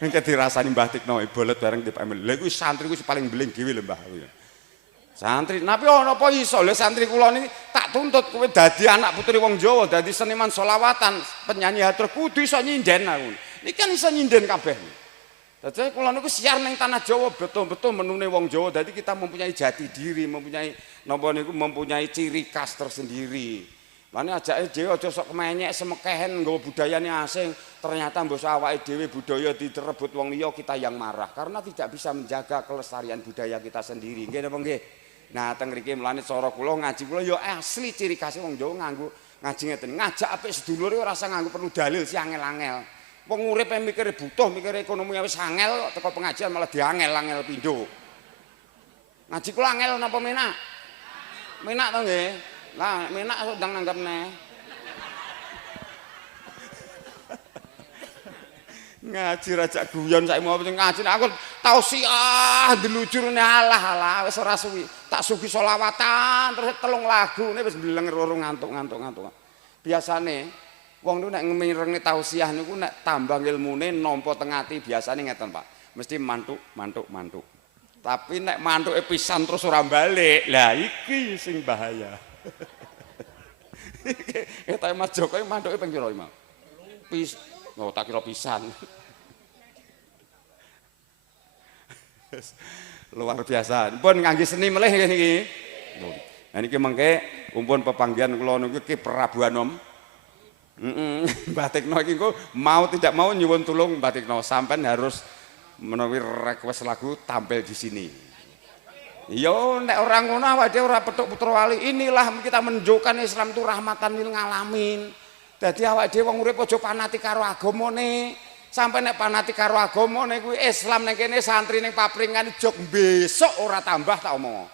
Nek dirasani Mbah Tikno bolet bareng Pak Emil. Lha kuwi santri kuwi paling beling dhewe lho Mbah. Santri, napa ana apa iso lho santri kula niki tak tuntut kowe dadi anak putri wong Jawa, dadi seniman selawatan, penyanyi hadroh kudu iso nyinden aku. Niki kan iso nyinden kabeh. Dadi kula niku siar ning tanah Jawa betul-betul menune wong Jawa. Dadi kita mempunyai jati diri, mempunyai napa niku mempunyai ciri khas tersendiri. Mane ajake dhewe aja sok kemenyek semekehen nggawa budayane asing. Ternyata mbok awake dhewe budaya direbut wong liya kita yang marah karena tidak bisa menjaga kelestarian budaya kita sendiri. Nggih napa nggih? Nah, teng mriki mlane cara kula ngaji kula ya asli ciri khas wong Jawa nganggo ngaji ngeten. Ngajak apik sedulure ora usah nganggo perlu dalil si angel-angel. Wong uripe mikire butuh, mikire ekonomi wis angel teko pengajian malah diangel-angel pindho. Ngaji kula angel napa menak? Menak to nggih? Lah, menak ndang nanggap neh. Ngaji rajak guyon saiki mau ngaji aku tausiah dilucurne alah wis ora suwi. Tak sugi selawatan terus 3 lagu wis beleng roro ngantuk. Biasane wong niku nek ngemirenge tausiah niku nek tambah ilmune nampa teng ati biasane ngeten Pak. Mesti mantuk. Tapi nek mantuke pisan terus ora balik. Lah iki sing bahaya. Eta Mas Joko mantuke ping pira iki, Mas? Oh, tak kira pisan. Luar biasa. Pun ngangge seni melih niki. Nah niki mengke umpun pepanggihan kula niku Ki Prabu Anom. Mbah Tikno iki mau tidak mau nyuwun tulung Mbah Tikno sampean harus menawi request lagu tampil di sini. Yo nek ora ngono awake dhewe ora petuk putra wali. Inilah kita menunjukkan Islam itu rahmatan lil ngalamin. Dadi awake dhewe wong urip aja panati karo agamane. Sampai nek panati karo agamane kuwi Islam ning kene santri ning papringan jog besok ora tambah tak omong.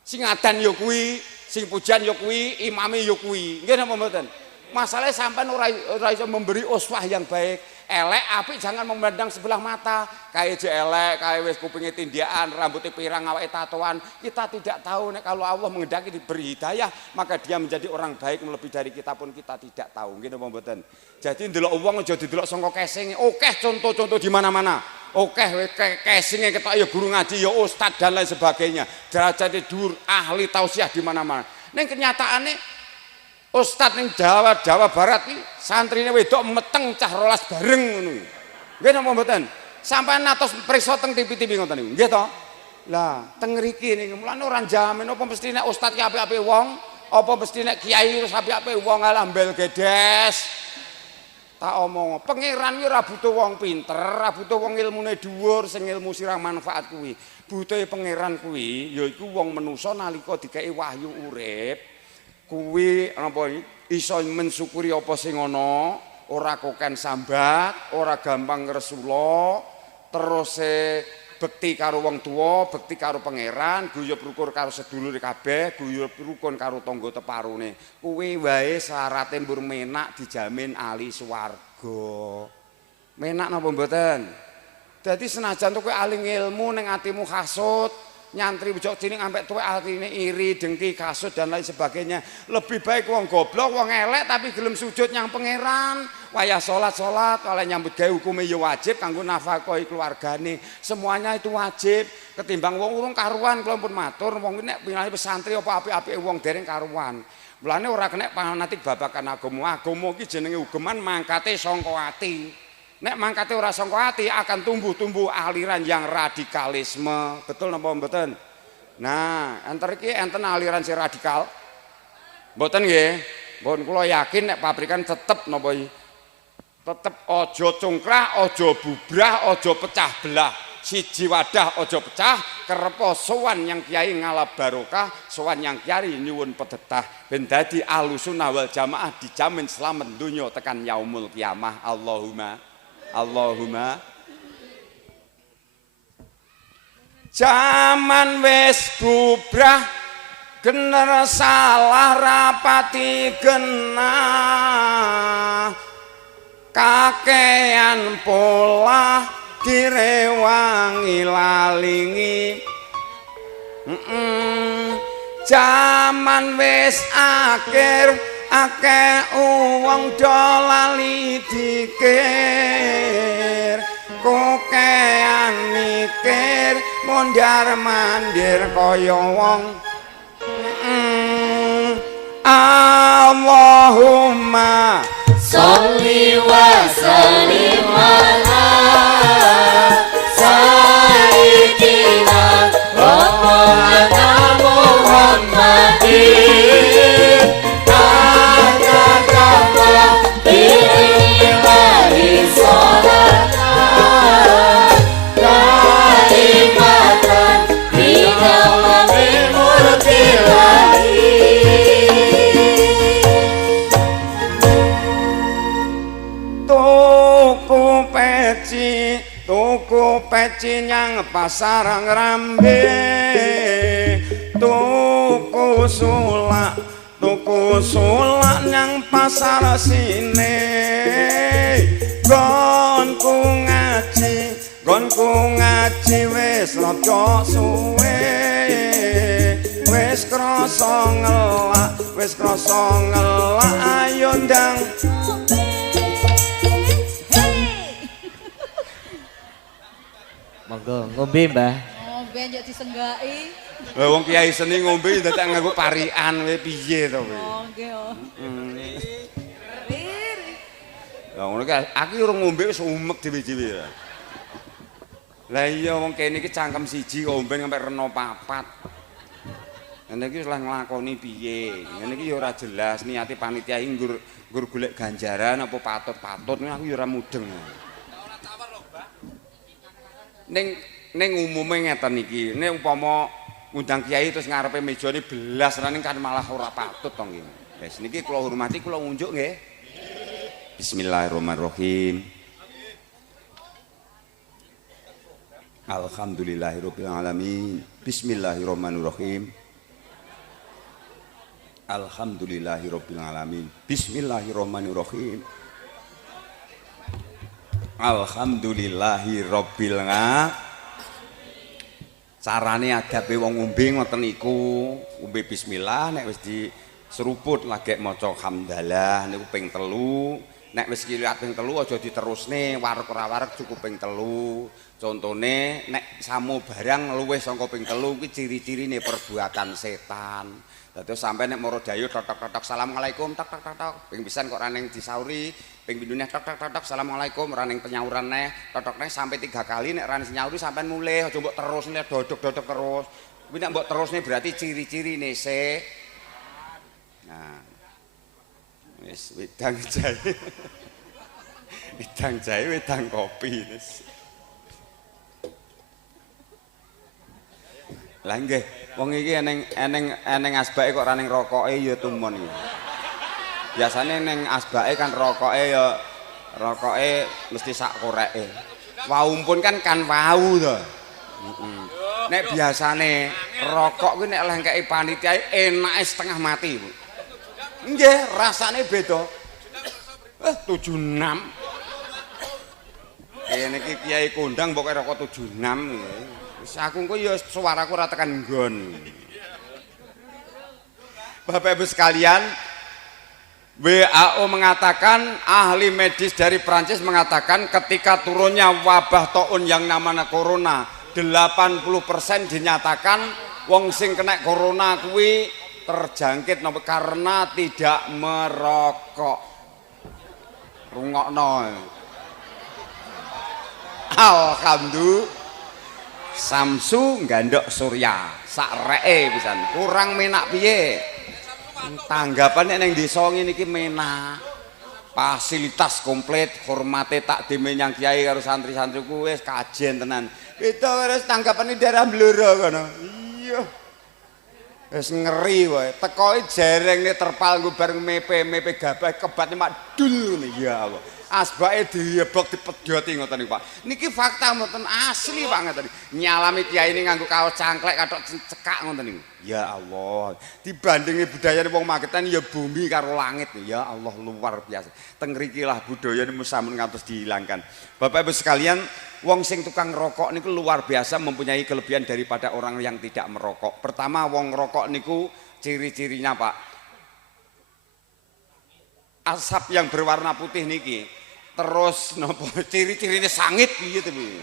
Sing adan ya kuwi, sing pujian ya kuwi, imame ya kuwi. Nggih napa mboten? Masalahnya sampean ora iso memberi uswah yang baik. Elek apik jangan memandang sebelah mata. Kae je elek, kae wis kupinge tindian, rambutnya pirang, awake tatoan. Kita tidak tahu nek kalau Allah menghendaki diberi hidayah, maka dia menjadi orang baik lebih dari kita pun kita tidak tahu. Nggih napa mboten? Jadi ndelok wong aja didelok saka kesinge. Okeh contoh-contoh di mana-mana. Okeh kesinge ketok ya guru ngaji ya ustad dan lain sebagainya. Derajate dhuwur, ahli tausiah di mana-mana. Ning kenyataane Ustad ning Jawa Barat iki santrine wedok meteng cah 12 bareng ngono. Nggih napa mboten? Sampeyan atos priksa teng TV-TV ngoten niku. Nggih to? Lah, teng mriki niku mulane ora jamin apa mesti nek ustad ki apik-apik wong, apa mesti nek kiai wis apik-apik wong alah mbel gedes. Tak omong, pangeran ki ora butuh wong pinter, ora butuh wong ilmune dhuwur sing ilmu sirah manfaat kuwi. Butuhe pangeran kuwi yaiku wong menungso nalika dikeki wahyu urip. Kuwi apa iso mensyukuri apa sing ana, ora koken sambat, ora gampang ngresula, terus bekti karo wong tuwa, bekti karo pangeran, guyub rukun karo sedulur kabeh, guyub rukun karo tangga teparune. Kuwi wae syaraté mbur menak dijamin ahli swarga. Menak napa mboten? Dadi senajan kowe ahli ilmu ning atimu hasud, nyantri bojok cilik ambek tuwek atine iri, dengki, kasut dan lain sebagainya. Lebih baik wong goblok, wong elek tapi gelem sujud nyang pangeran. Wayah salat, oleh nyambut gawe hukume ya wajib kanggo nafkahi keluargane. Semuanya itu wajib. Ketimbang wong urung karuan kula pun matur, wong nek pinane pesantri apa apik-apike wong dereng karuan. Mulane ora kena fanatik babagan agama. Agama iki jenenge ugeman mangkate saka ati. Nek mangkate ora sangka ati akan tumbuh-tumbuh aliran yang radikalisme. Betul napa mboten? Nah, enter iki enten aliran sing radikal. Mboten nggih. Pun kula yakin nek pabrikan tetep napa tetep aja congkrah, aja bubrah, aja pecah belah. Siji wadah aja pecah, kerepa sowan yang kiai ngalap barokah, sowan yang kiai nyuwun pedetah. Ben dadi Ahlussunnah wal Jamaah dijamin selamat dunya tekan yaumul kiamah. Allahumma Jaman wis bubrah gener salah rapati genah kakean pola direwangi lalingi jaman wis akhir akeh wong do lali dikir kokean mikir mondar mandir kaya wong Allahumma sholli wa sallim ala sayyidina wa maulana Muhammadin takatama billahi sholatan daimatan bidawamil mulkilahi. Tuku peci nyang pasar Ngrambe tuku sulak nyang pasar sine gonku ngaji wis rada suwe wis krasa ngelak ayo ndang monggo ngombe Mbah. Ngombe njok disenggai. Lah wong kiai seni ngombe dadak nganggo parikan kowe piye to kowe? Oh nggih. Lah ngono ki aku ora ngombe wis umek dhewe-dhewe. Lah iya wong kene iki cangkem siji ngombe sampe rena papat. Ngene iki lah nglakoni piye? Ngene iki ya ora jelas niate panitia iki nggur golek ganjaran apa patut-patut aku ya ora mudeng. Ning umume ngeten iki, nek umpama ngundang kiai terus ngarepe mejane belas ning kan malah ora patut to nggih. Wis niki kula hormati kula ngunjuk nggih. Bismillahirrahmanirrahim. Alhamdulillahirabbil alamin. Bismillahirrahmanirrahim. Alhamdulillahirabbil alamin. Bismillahirrahmanirrahim. Alhamdulillahirabbil alamin. Carane adabe wong ngombe ngoten niku, ngombe bismillah nek wis diseruput lagi maca hamdalah niku ping 3. Nek wis kiliwat ping 3 aja diterusne, wareg ora wareg cukup ping 3. Contone nek samu barang luwih saka ping 3 kuwi ciri-cirine perbuatan setan. Dados sampai nek moro dayu tok-tok assalamualaikum tok-tok ping pisan kok ora ning disauri, ping pindune tok-tok assalamualaikum ora ning penyauran neh, tok-tok neh sampai 3 kali nek ora nyauri sampean mulih aja mbok terusne dodok-dodok terus. Kuwi nek mbok terusne berarti ciri-cirine se. Nah. Wis wedang jahe. Wedang jahe, wedang kopi wis. Lah nggih, wong iki eneng asbake kok ora ning rokoke ya tumon iki. Biasane ning asbake kan rokoke mesti sak koreke. Waumpun kan wau to. Nek biasane rokok kuwi nek lengkeki panitia enake setengah mati. Nggih, rasane beda. 76. Niki kiai kondang pokoke rokok 76. Wis aku engko ya suaraku ora tekan nggon. Bapak Ibu sekalian, WHO mengatakan, ahli medis dari Prancis mengatakan ketika turunnya wabah taun yang namanya corona, 80% dinyatakan wong sing kena corona kuwi terjangkit karena tidak merokok. Rungokno. Alhamdulillah. Samsu gandok Surya sak reke pisan. Kurang menak piye? Tanggapannya neng desa ngene iki menak. Fasilitas komplit, hormate tak dimenyang kiai karo santri-santriku wis kajen tenan. Itu wis tanggapane daerah bluro kono. Iya. Wis ngeri wae. Tekoke jerengne terpal nggo bareng mepe gabah kebatne mak dul ngene ya Allah. Asbake dihebok dipedhoti ngoten niku Pak. Niki fakta mboten asli Pak ngoten. Nyalami kiai ini nganggo kaos cangklek kathok cekak ngoten niku. Ya Allah, dibandingi budaya wong Magetan ya bumi karo langit. Ya Allah luar biasa. Teng mriki lah budaya niku sampun ngantos dihilangkan. Bapak Ibu sekalian, wong sing tukang rokok niku luar biasa mempunyai kelebihan daripada orang yang tidak merokok. Pertama wong rokok niku ciri-cirinya Pak. Asap yang berwarna putih niki. Terus nopo ciri-cirine sangit piye to piye.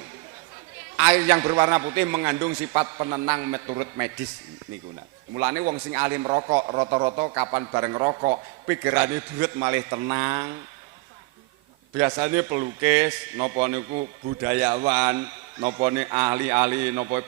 Air yang berwarna putih mengandung sifat penenang menurut medis niku. Mulane wong sing ahli merokok rata-rata kapan bareng rokok pikirane buret malih tenang. Biasanya pelukis napa niku budayawan napa ne ahli-ahli napa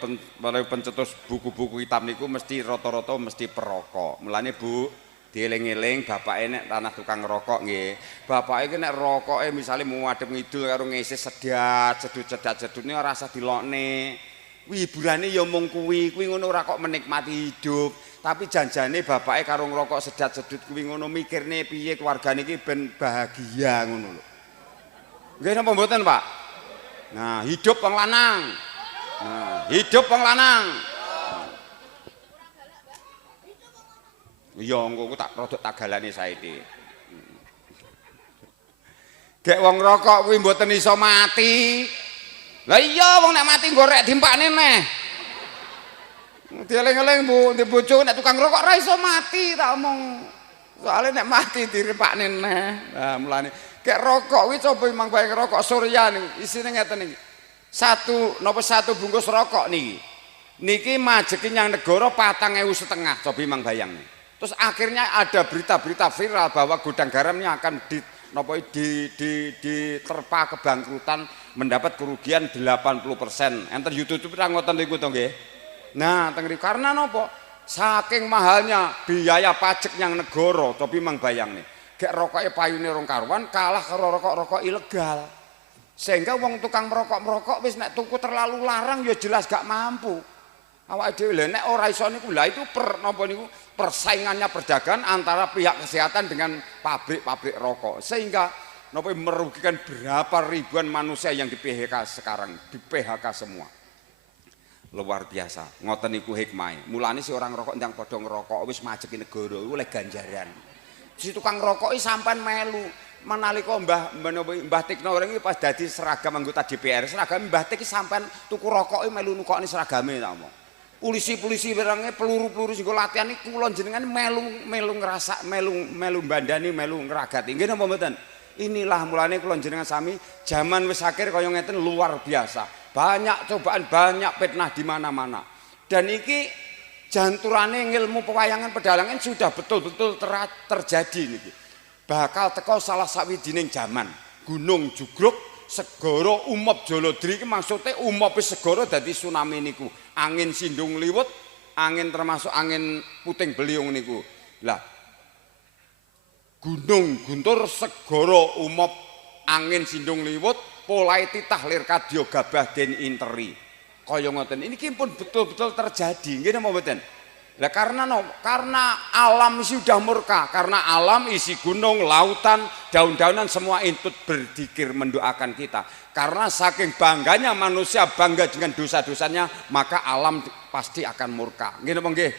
pencetus buku-buku hitam niku mesti rata-rata mesti perokok. Mulane Bu dieling-eling bapake nek tanah tukang rokok nggih. Bapake nek rokoke misale mau adem ngidul karo ngisi sedat, sedut-cedat-sedutne ora usah dilokne. Kuwi hiburane ya mung kuwi ngono ora kok menikmati hidup. Tapi janjane bapake karo ngrokok sedat-sedut kuwi ngono mikirne piye keluargane iki ben bahagia ngono lho. Nggih napa mboten, Pak? Nah, hidup wong lanang. Nah, hidup wong lanang. Iya engko tak rodok tak galani saiki. Gek wong rokok kuwi mboten iso mati. Lah iya wong nek mati gorek dimpakne neh. Dieling-eling Bu, di bojo nek tukang rokok ora iso mati tak omong. Soale nek mati dirempakne neh. Nah mulane gek rokok kuwi coba mang bae rokok Surya niku isine ngeten iki. Satu bungkus rokok niki. Niki majeki nyang negara 4.500 coba mang bayang. Terus akhirnya ada berita-berita viral bahwa gudang garamnya akan diterpa kebangkrutan mendapat kerugian 80%. Enter YouTube ra ngoten niku to nggih. Nah, teng karena napa? Saking mahalnya biaya pajak yang negara, tapi mang bayangne. Gek rokoke payune rong karuan kalah karo rokok-rokok ilegal. Sehingga wong tukang merokok wis nek tuku terlalu larang ya jelas gak mampu. Awake dhewe lho nek ora iso niku lha itu napa niku persaingannya perdagangan antara pihak kesehatan dengan pabrik-pabrik rokok sehingga napa merugikan berapa ribuan manusia yang di PHK sekarang, di PHK semua. Luar biasa. Ngoten niku hikmahe. Mulane si orang rokok ndang padha ngerokok wis majeki negara iku oleh ganjaran. Si tukang rokok iki sampean melu menalika Mbah Tikno iki pas dadi seragam anggota DPR, seragam Mbah Tik sampean tuku rokok melu nukokne seragame ta omong. Polisi-polisi wirange peluru-peluru sing latihan iki kula jenengan melu ngrasa melu bandani melu ngragati. Nggih napa mboten? Inilah mulane kula jenengan sami zaman wis akhir kaya ngeten luar biasa. Banyak cobaan, banyak fitnah di mana-mana. Dan iki janturane ilmu pewayangan pedalangan sudah betul-betul terjadi niki. Bakal teko salah sawijining zaman. Gunung Jugruk, segara Umop Jolodri iki maksude umope segara dadi tsunami niku. Angin sindung liwet, angin termasuk angin puting beliung niku. Lah Gunung Guntur segara Umop angin sindung liwet polai titah lir kadya gabah den interi. Kaya ngoten ini pun betul-betul terjadi. Nggih napa mboten? Lah karena alam sudah murka, karena alam isi gunung, lautan, daun-daunan semua intut berzikir mendoakan kita. Karena saking bangganya manusia bangga dengan dosa-dosanya, maka alam pasti akan murka. Nggih napa nggih?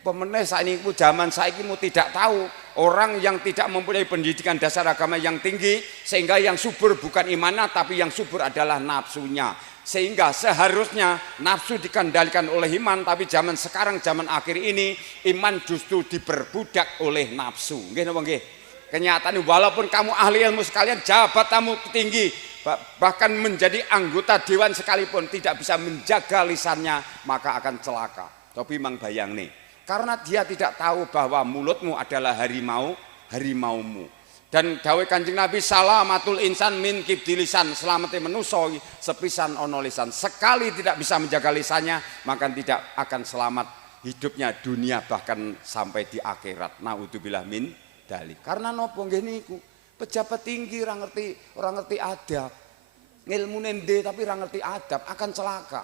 Pemeneh saiki zaman saiki tidak tahu orang yang tidak mempunyai pendidikan dasar agama yang tinggi sehingga yang subur bukan imannya tapi yang subur adalah nafsunya. Sehingga seharusnya nafsu dikendalikan oleh iman, tapi zaman sekarang zaman akhir ini iman justru diperbudak oleh nafsu. Nggih napa nggih? Kenyataan walaupun kamu ahli ilmu sekalian, jabat tamu tinggi, bahkan menjadi anggota dewan sekalipun tidak bisa menjaga lisannya, maka akan celaka. Tapi mang bayang nih. Karena dia tidak tahu bahwa mulutmu adalah harimaumu. Dan dawuh Kanjeng Nabi salamatul insan min kibdi lisan, selamate manusa sepisan ana lisan. Sekali tidak bisa menjaga lisannya, maka tidak akan selamat hidupnya dunia bahkan sampai di akhirat. Naudzubillah min dalik. Karena napa nggih niku? Pejabat tinggi ora ngerti adab. Ngilmune ndhe tapi ora ngerti adab akan celaka.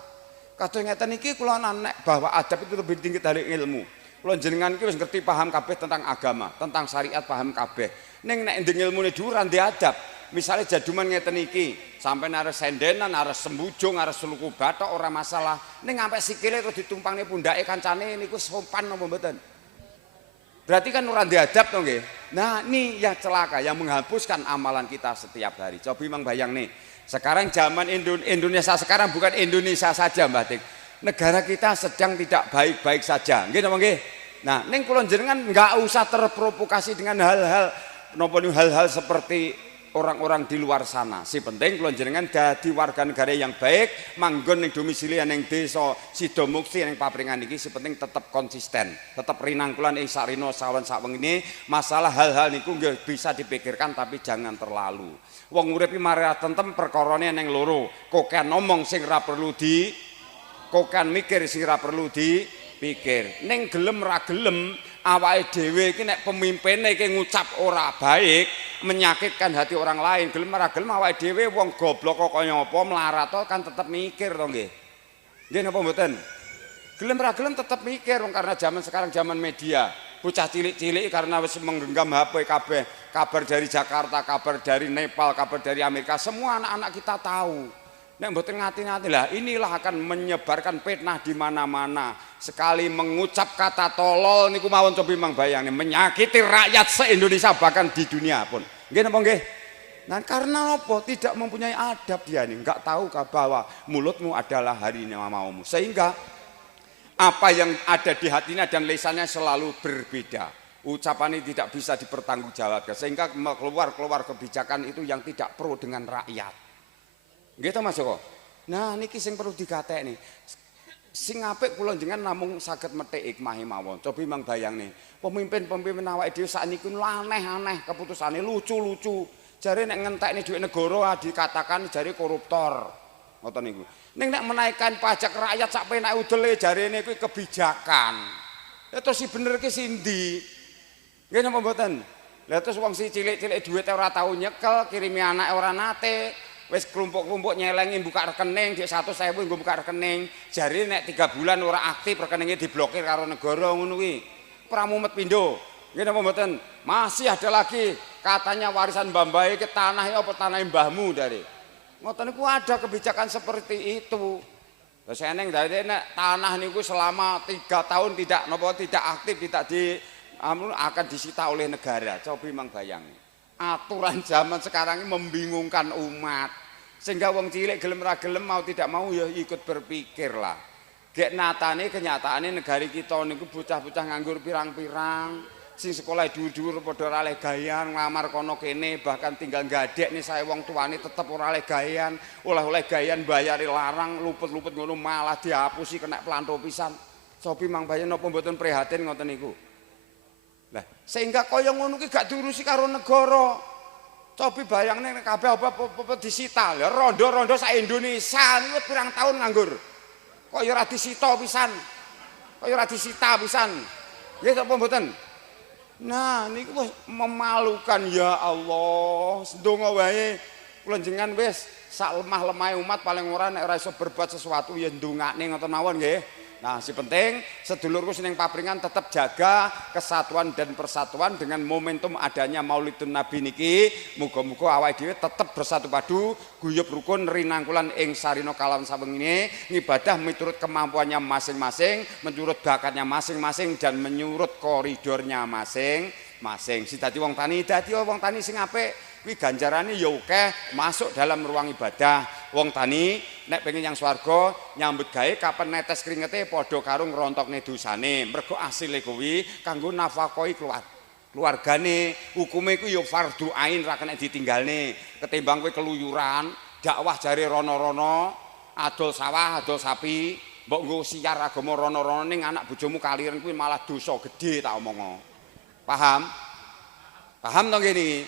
Kados ngeten iki kula nek bahwa adab itu lebih tinggi dari ilmu. Kula jenengan iki wis ngerti paham kabeh tentang agama, tentang syariat paham kabeh. Ning nek ndek ilmune dhuwur ora ndek adab. Misale jaduman ngeten iki, sampeyan arep sendenan, arep sembujung, arep seluku bathok ora masalah. Ning sampe sikile terus ditumpangne pundake kancane niku sopan napa mboten? Berarti kan ora ndek adab to nggih. Nah, ini yang celaka yang menghapuskan amalan kita setiap hari. Coba memang bayang nih. Sekarang zaman Indonesia sekarang bukan Indonesia saja Mbak Tik. Negara kita sedang tidak baik-baik saja. Nggih napa nggih? Nah, ning kula jenengan enggak usah terprovokasi dengan hal-hal seperti orang-orang di luar sana. Si penting kula jenengan dadi warga negara yang baik, manggon ning domisili ning desa Sidomukti ning papringan iki si penting tetap konsisten, tetap rinangkulan ing sarina sawan sakwengine. Masalah hal-hal niku nggih bisa dipikirkan tapi jangan terlalu. Wong urip iki mari tentem perkarane ning loro. Kokean ngomong sing ora perlu kokean mikir sing ora perlu dipikir. Ning gelem ra gelem awake dhewe iki nek pemimpine iki ngucap ora baik, menyakitkan hati orang lain, gelem ora gelem awake dhewe wong goblok kok kaya apa melarat kan tetep mikir to nggih. Nggih napa mboten? Gelem ora gelem tetep mikir wong karena zaman sekarang zaman media. Bocah cilik-cilik karena wis menggenggam HP kabeh, kabar dari Jakarta, kabar dari Nepal, kabar dari Amerika, semua anak-anak kita tahu. Nek mboten ngati-ngati lah, inilah akan menyebarkan fitnah di mana-mana. Sekali mengucap kata tolol niku mawon coba mang bayangin menyakiti rakyat se-Indonesia bahkan di dunia pun. Nggih napa nggih? Nah, karena apa? Tidak mempunyai adab dia nih, enggak tahu bahwa mulutmu adalah harimaumu. Sehingga apa yang ada di hatinya dan lisannya selalu berbeda. Ucapannya tidak bisa dipertanggungjawabkan sehingga keluar kebijakan itu yang tidak pro dengan rakyat. Gitu Mas Joko. Nah niki sing perlu digatekne. Sing apik kula jenengan namung saged metik hikmah mawon. Coba mang bayang nih. Pemimpin awake dhewe sakniku aneh-aneh keputusane lucu-lucu. Jare nek ngentekne dhuwit negara dikatakan jare koruptor. Ngoten niku. Ning nek menaikkan pajak rakyat sak penake udele jarene kuwi kebijakan. Ya terus si bener ki sindi. Nggih napa mboten? Lah terus wong si cilik-cilik dhuwit ora tau nyekel, kirimi anake ora nate. Wis kelompok-kelompok nyelengi buka rekening dik 100.000 nggo buka rekening. Jare nek 3 bulan ora aktif rekeningnya diblokir karo negara ngono kuwi. Pramumet pindho. Nggih napa mboten? Masih ada lagi katanya warisan Mbah-mbah iki tanah apa tanah mbahmu dari. Ngoten niku ada kebijakan seperti itu. Lah seneng dari nek tanah niku selama 3 tahun tidak aktif tidak akan disita oleh negara. Coba memang bayang. Aturan zaman sekarang ini membingungkan umat sehingga wong cilik gelem ra gelem mau tidak mau ya ikut berpikir lah. Gek natane kenyataane negari kita niku bocah-bocah nganggur pirang-pirang sing sekolah dhuwur-dhuwur padha ora oleh gayan nglamar kono kene bahkan tinggal gadek nih saya wong tuane tetep ora oleh gayan oleh gayan bayari larang luput-luput ngono malah dihapusi kena planto pisan. Sopi mang bayan napa mboten prihatin ngoten niku. Lah, sehingga kaya ngono ki gak diurusi karo negara. Cobi bayangne nek kabeh apa disita. Lah rondo-rondo sak Indonesia niku pirang tahun nganggur. Kok ya ora disita pisan. Kok ya ora disita pisan. Nggih apa mboten? Nah, niku memalukan ya Allah. Sedonga wae kula jenengan wis sak lemah-lemahe umat paling ora nek ora iso berbuat sesuatu ya ndongakne ngoten mawon nggih. Nah, si penting sedulurku seneng papringan tetap jaga kesatuan dan persatuan dengan momentum adanya Maulidun Nabi niki. Muga-muga awake dhewe tetap bersatu padu, guyub rukun rinangkulan ing sarina kalawan sawengine ngibadah miturut kemampuannya masing-masing, menurut bakatnya masing-masing dan menurut koridornya masing-masing. Si dadi wong tani sing apik kuwi ganjarane ya akeh masuk dalam ruang ibadah. Wong tani nek pengen yang swarga nyambut gawe kapan netes kringete padha karo ngrontokne dosane. Mergo asile kuwi kanggo nafakoi keluargane. Hukume kuwi ya fardhu ain ra kena ditinggalne. Ketimbang kowe keluyuran, dakwah jare rono-rono, adol sawah, adol sapi, mbok nggo siar agama rono-rono ning anak bojomu kaliren kuwi malah dosa gedhe tak omong. Paham? Paham to ngene iki?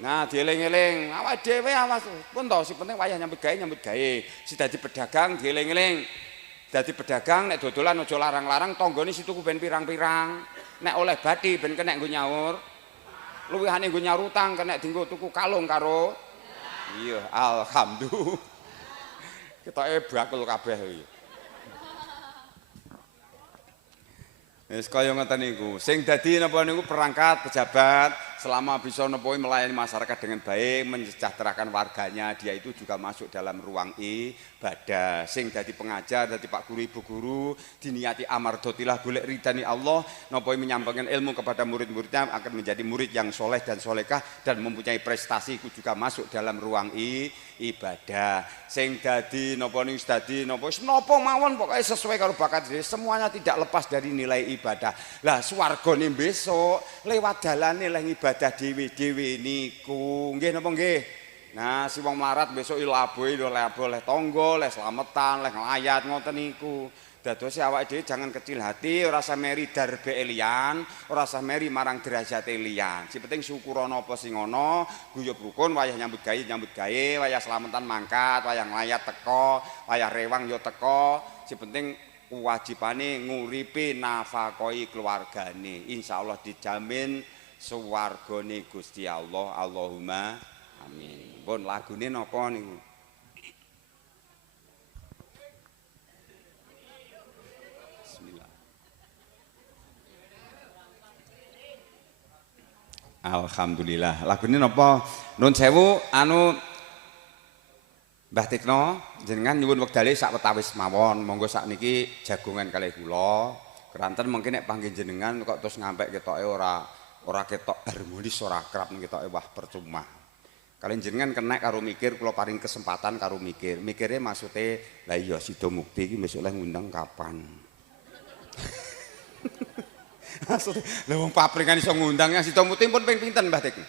Nah, dieling-eling, awake dhewe awas pun to, si penting wayah nyambut gawe. Si dadi pedagang dieling-eling. Dadi pedagang nek dodolan aja larang-larang, tanggane si tuku ben pirang-pirang. Nek oleh bathi ben kenek nggo nyaur. Luwihane nggo nyaur utang kenek dienggo tuku kalung karo. Iya, alhamdulillah. Ketoke bakul kabeh iki. Wis kaya ngoten niku. Sing dadi napa niku perangkat pejabat selama bisa napa melayani masyarakat dengan baik, mensejahterakan warganya, dia itu juga masuk dalam ruang ibadah. Sing dadi pengajar, dadi Pak Guru, Ibu Guru, diniati amardotilah golek ridani Allah, napa menyampaikan ilmu kepada murid-muridnya akan menjadi murid yang soleh dan solekah dan mempunyai prestasi itu juga masuk dalam ruang ibadah. Sing dadi napa niku dadi napa mawon pokoke sesuai karo bakat dhewe, semuanya tidak lepas dari nilai ibadah. Lah swargane besok lewat dalane leh ibadah dhewe-dhewe niku. Nggih napa nggih? Nah, si wong melarat besok ilaboe oleh tangga, leh slametan, leh nglayat ngoten niku. Dados awake dhewe jangan kecil hati, ora usah meri darbe liyan, ora usah meri marang derajate liyan. Si penting syukur ana apa sing ana, guyub rukun, wayah nyambut gawe, wayah slametan mangkat, wayah nglayat teko, wayah rewang yo teko. Si penting wajibane nguripi nafakoi keluargane. Insyaallah dijamin swargane Gusti Allah. Allahumma amin. Pun lagune napa niku? Bismillah. Alhamdulillah. Lagune napa? Nuwun sewu anu Mbah Tikno jenengan nyuwun wektale sakwetawis mawon. Monggo sakniki jagongan kalih kula. Keranten mungkin nek panggih jenengan kok terus ngampek ketoke ora ketok harmonis, ora kerap ketoke wah percuma. Kalian jenengan kenek karo mikir, kula paring kesempatan karo mikir. Mikire maksude lah iya sida mukti iki besok leh ngundang kapan. Maksude lha wong papringan iso ngundang ya sida mukti pun ping pinten Mbah Tikno?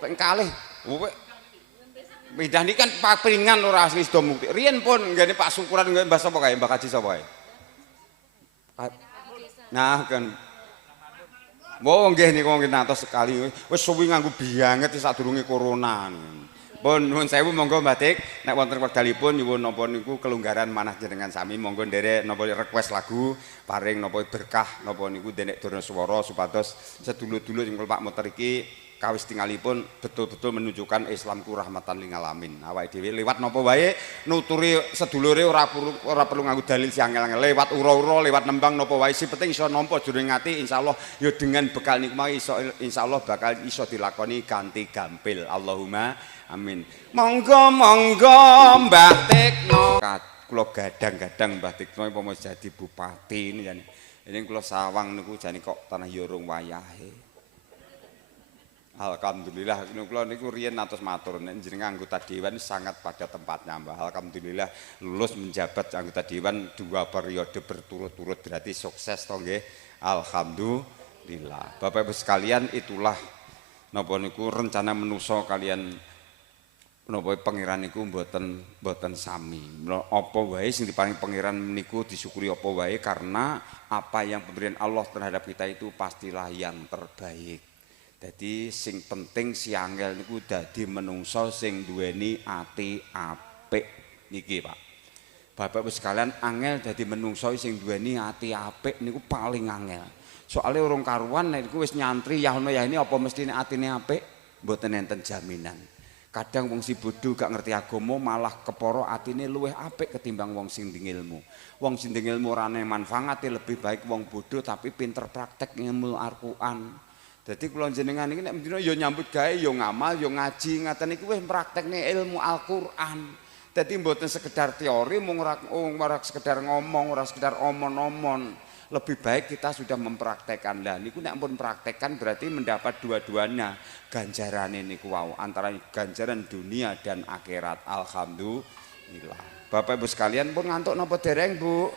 Ping kalih. Midah ini kan papringan ora asli sida mukti. Riyen pun nggene Pak Syukuran nggih Mbah sapa kae, Mbah Kaji sapa kae? Nah kan. Wo nggih niku nggih natos sekali. Wis suwi nganggo bianget sadurunge corona. Pun nuwun sewu monggo Mbah Tik nek wonten wekdalipun nyuwun napa niku kelonggaran manah jenengan sami monggo nderek napa request lagu paring napa berkah napa niku denek durna swara supados sedulur-dulur ing Pak Motor iki kawis tinggalipun betul-betul menunjukkan Islamku rahmatan lil alamin. Awake dhewe lewat napa wae nuturi sedulure ora perlu nganggo dalil sing angel-angel, lewat ura-ura, lewat nembang napa wae sing penting iso nampa jroning ati insyaallah ya dengan bekal niku mau iso insyaallah bakal iso dilakoni kanthi gampil. Allahumma amin. Monggo Mbah Tikno. Kula gadang-gadang Mbah Tikno umpama jadi bupati ini jane. Ini kula sawang niku jane kok tanah yorong wayahe. Alhamdulillah kula niku riyen atus matur nek jenengan anggota dewan sangat pada tempatnya Mbah. Alhamdulillah lulus menjabat anggota dewan 2 periode berturut-turut berarti sukses to nggih. Alhamdulillah. Bapak Ibu sekalian itulah napa niku rencana manusa kalian menapa pangeran niku mboten sami. Apa wae sing diparing pangeran niku disyukuri apa wae karena apa yang pemberian Allah terhadap kita itu pastilah yang terbaik. Jadi sing penting si angel niku dadi menungso sing duweni ati apik niki Pak. Bapak Ibu sekalian angel dadi menungso sing duweni ati apik niku paling angel. Soale urung karuan nek niku wis nyantri yahono ya ini apa mestine atine apik mboten enten jaminan. Kadang wong si bodho gak ngerti agama malah keporo atine luwih apik ketimbang wong sing ngilmu. Wong sing ngilmu ora manfaate lebih baik wong bodho tapi pinter praktek ngilmu Al-Qur'an. Jadi kula jenengan iki nek mendina ya nyambut gawe ya ngamal ya ngaji ngaten iki wis praktekne ilmu Al-Qur'an. Dadi mboten sekedar teori mung ora sekedar ngomong, ora sekedar omon-omon. Lebih baik kita sudah mempraktekkan. Lah niku nek pun praktekkan berarti mendapat dua-duanya ganjarane niku wau antara ganjaran dunia dan akhirat. Alhamdulillah. Bapak Ibu sekalian pun ngantuk napa dereng, Bu?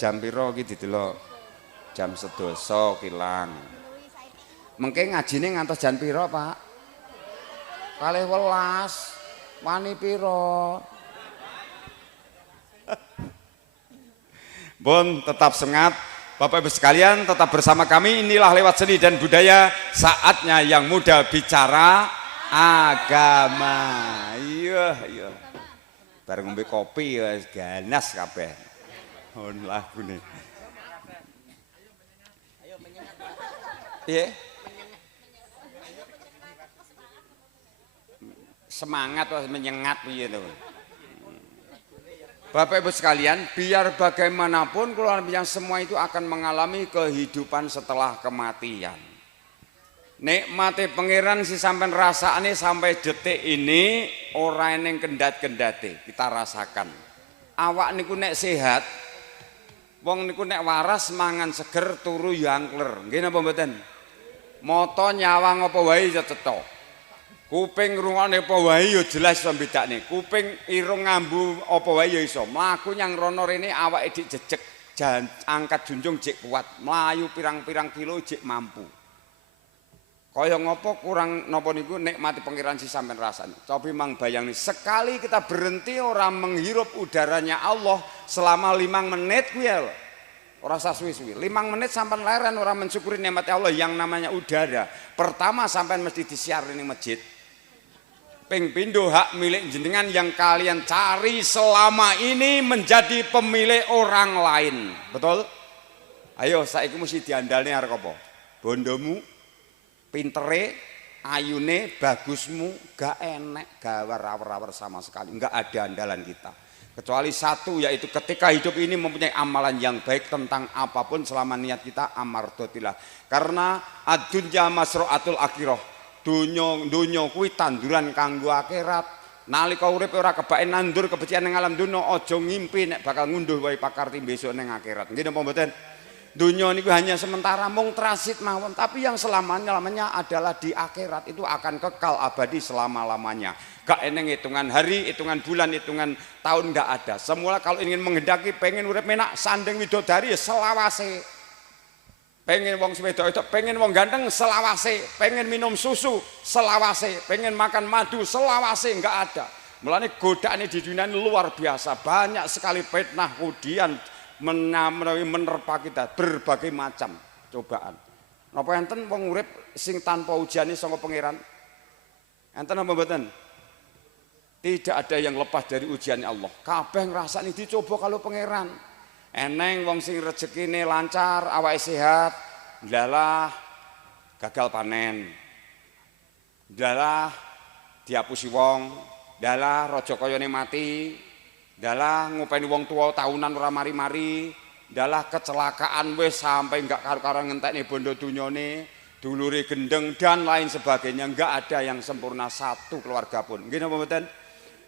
Jam pira iki didelok? Jam 12 kilang. Mengke ngajine ngantos jam pira, Pak? 12. Wani pira? Bon tetap semangat Bapak Ibu sekalian, tetap bersama kami. Inilah lewat seni dan budaya, saatnya yang muda bicara agama. Iya, iya. Bareng ngombe kopi ya ganas kabeh. On lagune. Iya. Semangat was menyengat piye to. Bapak Ibu sekalian, biar bagaimanapun keluarga yang semua itu akan mengalami kehidupan setelah kematian. Nikmati pangeran si sampean rasane sampai detik ini ora eneng kendat-kendate kita rasakan. Awak niku nek sehat, wong niku nek waras mangan seger turu yo angkler. Nggih napa mboten? Mata nyawang apa wae ya cetha. Kuping ngrungokne apa wae ya jelas iso bedakne. Kuping irung ngambu apa wae ya iso. Mlaku nyang rono rene awake dik jejeg, angkat junjung jek kuat, mlayu pirang-pirang kilo jek mampu. Kaya ngopo kurang napa niku nikmati pangeran si sampean rasane. Cobi mang bayangni sekali kita berhenti orang menghirup udaranya Allah selama 5 menit kuwi ya. Ora usah suwi-suwi. 5 menit sampean leren orang mensyukuri nikmat Allah yang namanya udara. Pertama sampean mesti disiar ning masjid. Ping pindho hak milik jenengan yang kalian cari selama ini menjadi pemilik orang lain. Betul? Ayo saiki mesti diandalne arep apa? Bondomu, pintere, ayune, bagusmu, gak enek gawar-awar sama sekali. Enggak ada andalan kita. Kecuali satu, yaitu ketika hidup ini mempunyai amalan yang baik tentang apapun selama niat kita amardotilah. Karena ad-dunya masro'atul akhirah. Dunya kuwi tanduran kanggo akhirat. Nalika urip ora kebake nandur kebencian ning alam dunya, aja ngimpi nek bakal ngunduh wae pakarti besok ning akhirat. Nggih napa mboten? Dunia niku hanya sementara mung transit mawon, tapi yang selamanya adalah di akhirat itu akan kekal abadi selama-lamanya. Gak eneng hitungan hari, hitungan bulan, hitungan tahun gak ada. Semula kalau ingin menghendaki pengen urip menak sandeng widodari ya selawase. Pengen wong wedok itu, pengen wong ganteng selawase, pengen minum susu selawase, pengen makan madu selawase, enggak ada. Mulane godaan di dunia ini luar biasa, banyak sekali fitnah kemudian menerpa kita berbagai macam cobaan. Napa enten wong urip sing tanpa ujian saka pangeran? Enten apa mboten? Tidak ada yang lepas dari ujian Allah. Kabeh ngrasani dicoba kalau pangeran. Eneng wong sing rezekine lancar, awake sehat, ndalah gagal panen. Ndalah diapusi wong, ndalah raja kayane mati, ndalah ngopeni wong tua tahunan ora mari-mari, ndalah kecelakaan wis sampai enggak karo-karo ngentekne bondo dunyane, dulure gendeng dan lain sebagainya. Enggak ada yang sempurna satu keluarga pun. Nggih napa mboten?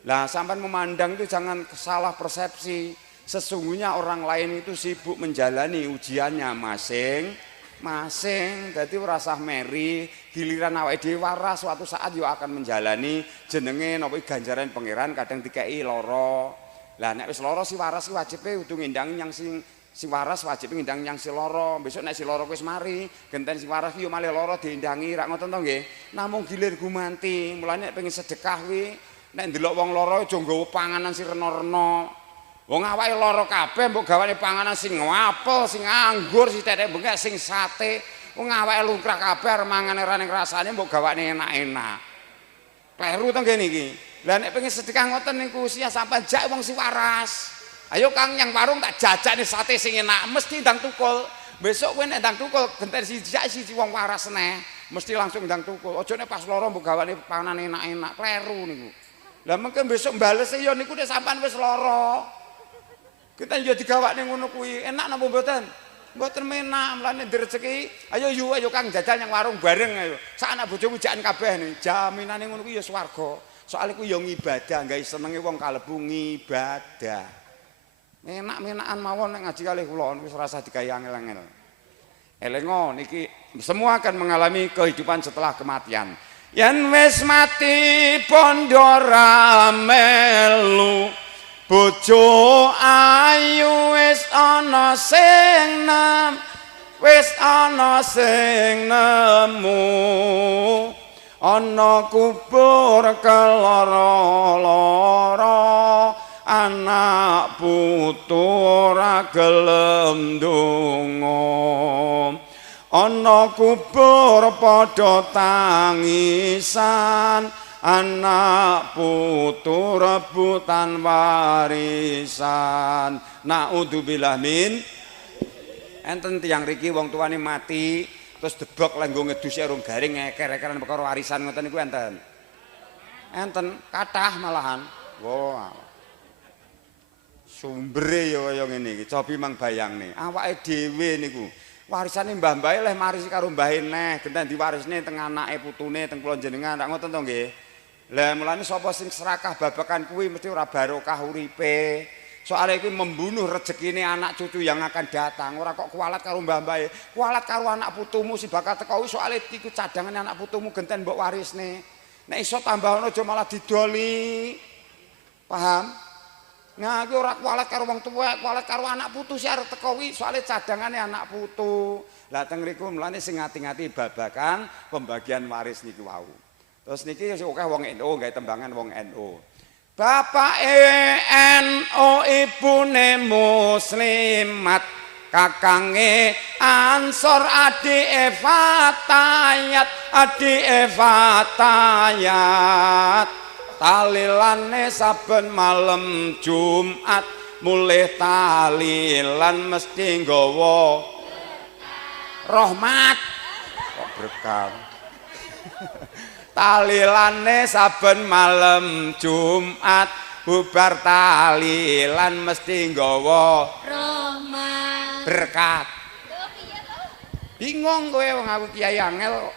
Lah sampean memandang itu jangan salah persepsi. Sesungguhnya orang lain itu sibuk menjalani ujiannya masing-masing. Jadi rasa meri, giliran awake dhewe waras suatu saat yo akan menjalani jenenge napa ganjaran pangeran kadang dikei loro. Lah nek wis loro si waras ki wajibe kudu ngendang yang sing waras wajib ngendang yang si loro. Besok nek si loro wis mari, genten si waras yo malih loro diendangi rak ngoten to nggih. Namung gilir gumanti. Mulane nek pengen sedekah kuwi nek ndelok wong loro aja nggawa panganan sing rena-rena. Wong awake lara kabeh mbok gawane panganan sing apel, sing anggur, sing tetek bengek, sing sate. Wong awake lungkrah kabeh arep mangan ora ning rasane mbok gawane enak-enak. Kleru to ngene iki. Lah nek pengen sedekah ngoten niku usia sampean jak wong sing waras. Ayo Kang yang warung tak jajakne sate sing enak, mesti ndang tukul. Besok kowe nek ndang tukul genten siji wong waras neh, mesti langsung ndang tukul. Aja nek pas lara mbok gawane panganan enak-enak, kleru niku. Lah mengke besok balese ya niku nek sampean wis lara. Kita yo digawakne ngono kuwi, enak napa mboten? Mboten menak, mlane direzeki. Ayo Kang jajal yang warung bareng ayo. Sak anak bojomu jakan kabeh nih. Jaminane ngono kuwi ya swarga. Soale kuwi yo ngibadah, gawe senenge wong kalebu ngibadah. Enak-enakan mawon nek ngaji kalih kula wis rasa digawe angel-angel. Elengo niki semua akan mengalami kehidupan setelah kematian. Yen wis mati pondo ra melu bojo ayu wis ana sing nemu ana kubur keloro-loro anak putu ra gelem ndonga ana kubur padha tangisan anak putu rebutan warisan. Naudzubillah min. Enten tiyang riki wong tuane mati terus debok lenggo ngedusi urung garing ngeker-ekeran perkara warisan ngoten niku enten. Enten kathah malahan. Wah. Sumbere ya kaya ngene iki. Cobi mang bayangne. Awake dhewe niku warisane mbah-mbahe leh marisi karo mbahe neh, genten diwarisne teng anake putune teng kula jenengan. Ndak ngoten to nggih. Lah mulane sapa sing serakah babakan kuwi mesti ora barokah uripe. Soale iki membunuh rezekine anak cucu yang akan datang. Ora kok kualat karo mbah-mbahe. Kualat karo anak putumu si bakal teko soale iku cadangane anak putumu genten mbok warisne. Nek iso tambah aja malah didoli. Paham? Nah, iki ora kualat karo wong tuwa, kualat karo anak putu sih arep teko kuwi soalé cadangane anak putu. Lah teng mriku mlane sing ngati-ngati babakan pembagian waris niki wau. Terus niki sing akeh wong NU gawe tembangan wong NU. Bapake NU ibune muslimat, kakange Ansor adike Fatayat, adike Fatayat. Talilane saben malam Jumat mulih talilan mesti nggawa rahmat kok berkah. Talilane saben malam Jumat bubar talilan mesti nggawa rahmat berkat. Bingung kowe wong aku kiai angel.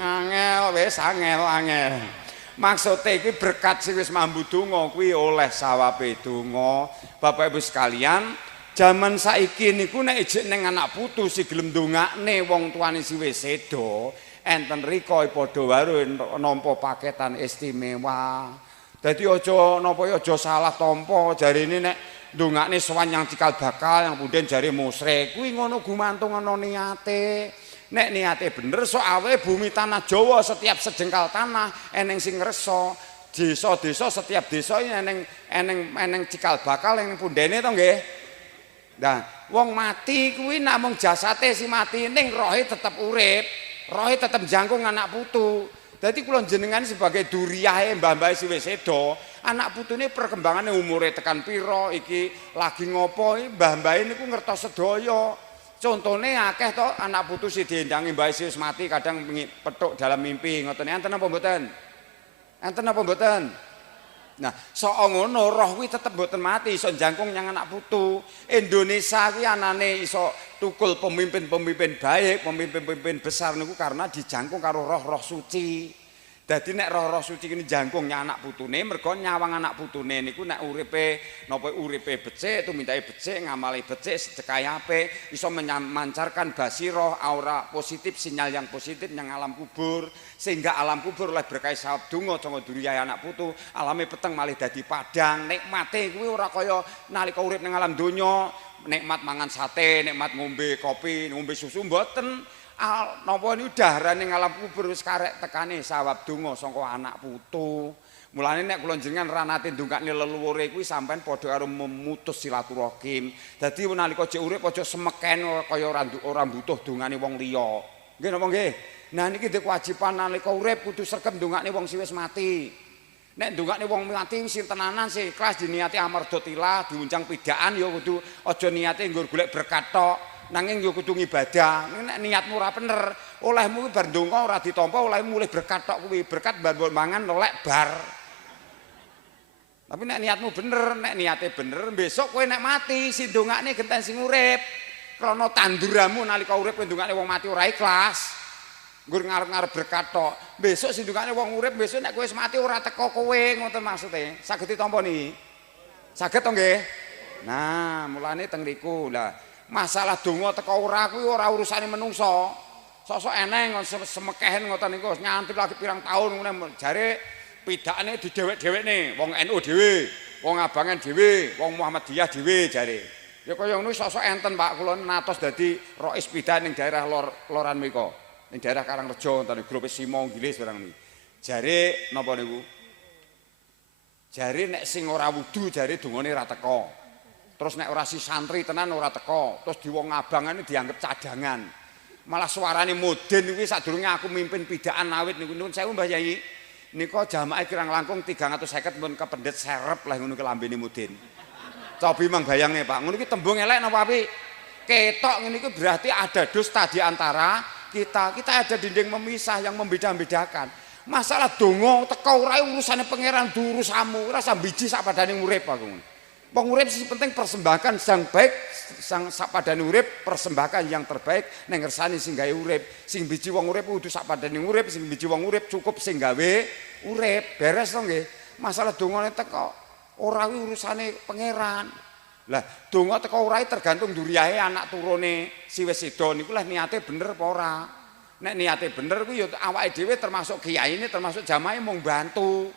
Angel wis angel. Maksudnya iki berkat sing wis mambu donga kuwi oleh sawabe donga. Bapak Ibu sekalian, jaman saiki niku nek ijek ning anak putu si gelem ndongakne wong tuane si wis sedo, enten rika padha wae nampa paketan istimewa. Dadi aja napa aja salah tampa jarine nek ndongakne sowan yang cikal bakal yang punden jare musyrik. Kuwi ngono gumantung ana niate. Nek niate bener sok awe bumi tanah Jawa setiap sejengkal tanah eneng sing ngreso. Desa-desa setiap desa eneng cikal bakal ning pundene to nggih. Nah, wong mati kuwi namung jasate si mati ning rohe tetep urip. Rohe tetep jangkung anak putu. Dadi kula jenengan sebagai duriyahe mbah-mbah si wis sedo, anak putune perkembangane umure tekan pira iki lagi ngopo mbah-mbah niku ngertos sedaya. Contone akeh to anak putu si diendangi mbah wis mati kadang petuk dalam mimpi ngoten enten apa mboten? Enten apa mboten? Nah, sok ngono roh kuwi tetep mboten mati iso jangkung nyang anak putu. Indonesia kuwi anane iso tukul pemimpin-pemimpin baik, pemimpin-pemimpin besar niku karena dijangkung karo roh-roh suci. Dadi nek roh-roh suci kene jangkung nyang anak putune mergo nyawang anak putune niku nek uripe napa uripe becik, tumintae becik, ngamali becik, sedekahe apik, iso memancarkan basirah, aura positif, sinyal yang positif yang alam kubur sehingga alam kubur oleh berkah sawab donga congo duriyahe anak putu, alame peteng malih dadi padang. Nikmate kuwi ora kaya nalika urip ning alam donya, nikmat mangan sate, nikmat ngombe kopi, ngombe susu mboten. Napa niku daharane ngalam kubur wis karek tekane sawab donga saka anak putu. Mulane nek kula jenengan ra nate ndongakne leluhure kuwi sampean padha karo memutus silaturahim. Dadi nalika jek urip aja semeken kaya ora butuh dongane wong liya. Nggih napa nggih? Nah niki dhek kewajiban nalika urip kudu sregep ndongakne wong sing wis mati. Nek ndongakne wong mati wis tenanan sih ikhlas diniati amarga tilah diuncang pidaan ya kudu aja niate nggo golek berkat tok. Nanging yo kudu ibadah. Nek niatmu ora bener, olehmu kuwi bar ndonga ora ditampa, olehmu mulih berkat tok kuwi. Berkat bar mangan lek bar. Tapi nek niatmu bener, nek niate bener, besok kowe nek mati si ndongakne genten sing urip. Krana tanduramu nalika urip kowe ndongakne wong mati ora ikhlas. Nggur ngarep-ngarep berkat tok. Besok si ndongakne wong urip, besok nek kowe wis mati ora teko kowe, ngoten maksude. Saged ditampa niki. Saged to nggih? Nah, mulane teng riku. Lah masalah donga teko ora kuwi ora urusane menungso. Sosok eneng semekehen ngoten niku nyantri lagi pirang taun ngene jare pidakane didhewek-dhewekne wong NU dhewe, wong Abangan dhewe, wong Muhammadiyah dhewe jare. Ya kaya ngono sosok enten Pak kula natos dadi rais pidah ning daerah loran mriku. Ning daerah Karangrejo enten grup Simo Gilis barang niki. Jare napa niku? Jare nek sing ora wudu jare dongane ora teko. Terus nek ora si santri tenan ora teko, terus di wong Abangan dianggap cadangan. Malah suarane moden iki sadurunge aku mimpin pidaan awit niku nuwun sewu Mbah Yai. Nika jamaah kirang langkung 350 mun kependhet serep lah ngono ki lambene moden. Cobi mang bayangne Pak, ngono ki tembung elek napa apik? Ketok ngene iki berarti ada dusta di antara kita. Kita ada dinding memisah yang membeda-bedakan. Masalah donga teko ora urusane pangeran durusamu, ora sambiji sak padane urip aku. Wong urip sing penting persembahkan sang baik, sang sapadane urip persembahkan yang terbaik ning ngersani sing gawe urip. Sing biji wong urip kudu sapadane urip, sing biji wong urip cukup sing gawe urip. Beres to nggih. Masalah dongane teko ora kuwi urusane pangeran. Lah donga teko ora tergantung duriyahe anak turune si wis sedo niku lah niate bener apa ora. Nek niate bener kuwi ya awake dhewe termasuk kiyaine termasuk jamaah mung bantu.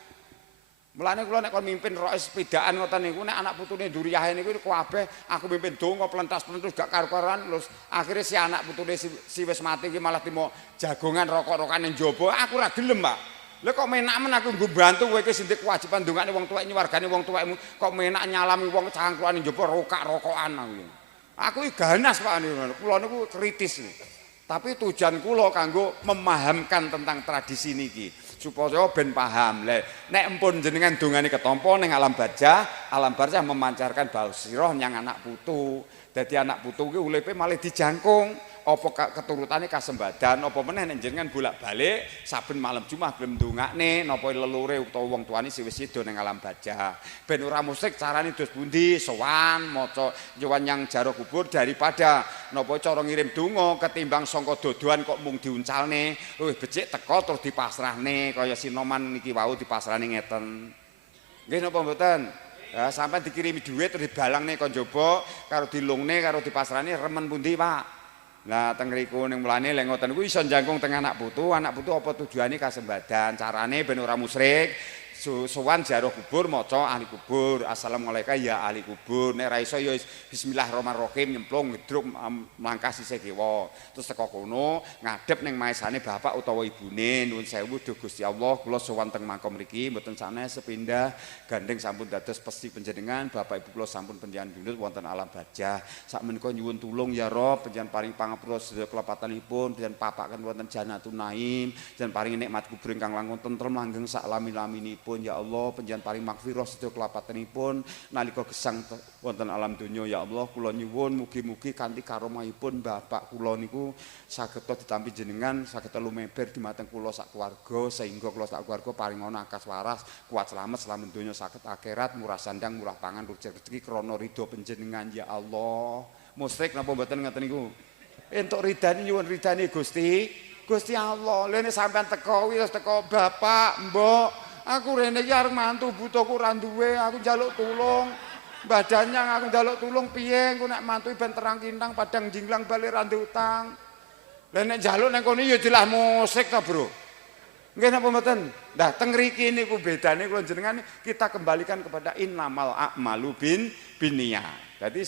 Mulane kula nek kon mimpin rois sepedaan ngoten niku nek anak putune duriyahe niku kabeh aku mimpin donga plentas-plentus gak karu-karuan terus akhire si anak putune si wis mati iki malah timo jagongan rokok-rokokan ning jaba aku ora gelem Pak. Lha kok menakmen aku nggo bantu kowe iki sing kewajiban ndongane wong tuwek nyuwargane wong tuwekmu kok menak nyalami wong cangkruan ning jaba rokok-rokokan aku. Aku iki ganas Pak niku. Kula niku kritis niku. Tapi tujuan kula kanggo memahamkan tentang tradisi niki. Supaya ben paham. Nek empun jenengan dongane ketampa ning alam barzah memancarkan basirah nyang anak putu. Dadi anak putu ki uripe malih dijangkung. Apa keturutane kasembadan apa meneh nek jenengan bolak-balik saben malam Jumat gelem ndongakne napa lelure utawa wong tuane sing wis sida ning alam barzah. Ben ora musyrik carane dos pundi sowan maca nyuwun yang jaro kubur daripada napa cara ngirim donga ketimbang sangka dodoan kok mung diuncalne luwih becik teko terus dipasrahne kaya Sinoman niki wau dipasrahne ngeten. Nggih napa mboten? Ya sampai dikirimi dhuwit terus dibalangne kon njaba karo dilungne karo dipasrahne remen pundi Pak? Nah teng mriku ning mulane lek ngoten kuwi iso njangkung teng anak putu apa tujuane kasembadan carane ben ora musyrik sowan jaro kubur maca ahli kubur assalamualaikum ya ahli kubur nek ra iso ya bismillahirrahmanirrahim nyemplung ngedruk mlangkah sisih kiwa terus teko kono ngadep ning maesane bapak utawa ibune nuwun sewu duh Gusti Allah kula sowan teng makom mriki mboten sanes sepindah gandeng sampun dados pesti panjenengan bapak ibu kula sampun panjenengan dunut wonten alam barzah sakmenika nyuwun tulung ya Rob panjenengan paring pangapura sedaya kelepatanipun panjenengan papaken wonten Jannatun Naim panjenengan paring nikmat kubur ingkang langkung tentrem langgeng sak lami-laminipun ya Allah panjenengan paring magfirah sedaya kelepatanipun nalika gesang wonten alam donya ya Allah kula nyuwun mugi-mugi kanthi karomahipun bapak kula niku saged ditampi jenengan saged lumeber dhumateng kula sak keluarga sehingga kula sak keluarga paringana akas waras kuat selamat selamat donya saged akhirat murah sandang murah pangan rezeki krana ridho panjenengan ya Allah. Musyrik napa mboten ngoten niku? Entuk ridane nyuwun ridane Gusti Allah. Lha nek sampean teko wis teko bapak, mbok aku rene iki arep mantu butuhku ora duwe, aku njaluk tulung. Badannya aku njaluk tulung piye engko nek mantu ben terang kintang padang jinglang bali ra utang. Lah nek njaluk nang kono ya jelas musik to, Bro. Nggih napa mboten? Nah, teng mriki niku bedane kula jenengan kita kembalikan kepada innamal a'malu binniyat. Dadi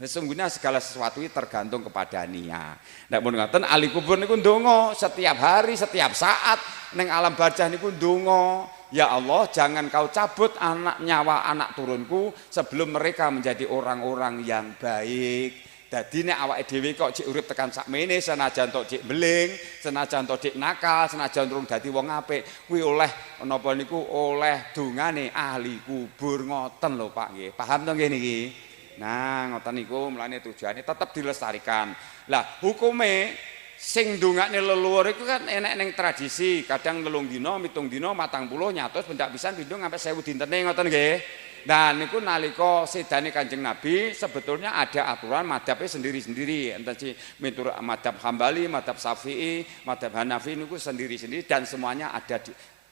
sesungguhnya segala sesuatu itu tergantung kepada niat. Nek pun ngoten ahli kubur niku ndonga setiap hari, setiap saat ning alam barzah niku ndonga, ya Allah jangan kau cabut nyawa anak turunku sebelum mereka menjadi orang-orang yang baik. Dadi nek awake dhewe kok cek urip tekan sakmene senajan tok cek beling, senajan tok cek nakal, senajan durung dadi wong apik, kuwi oleh napa niku oleh dongane ahli kubur ngoten lho Pak nggih. Paham to nggih niki? Nah, ngoten niku mulane tujuane tetep dilestarikan. Lah, hukume sing ndongakne leluhur iku kan enek ning tradisi, kadang 3 dina, 7 dina, 40 nyatus bendak pisan pindho ngampe 1000 dintene ngoten nggih. Nah, niku nalika sedane Kanjeng Nabi sebetulnya ada aturan madhabnya sendiri-sendiri. Enten si miturut madhab Hambali, madhab Syafi'i, madhab Hanafi niku sendiri-sendiri dan semuanya ada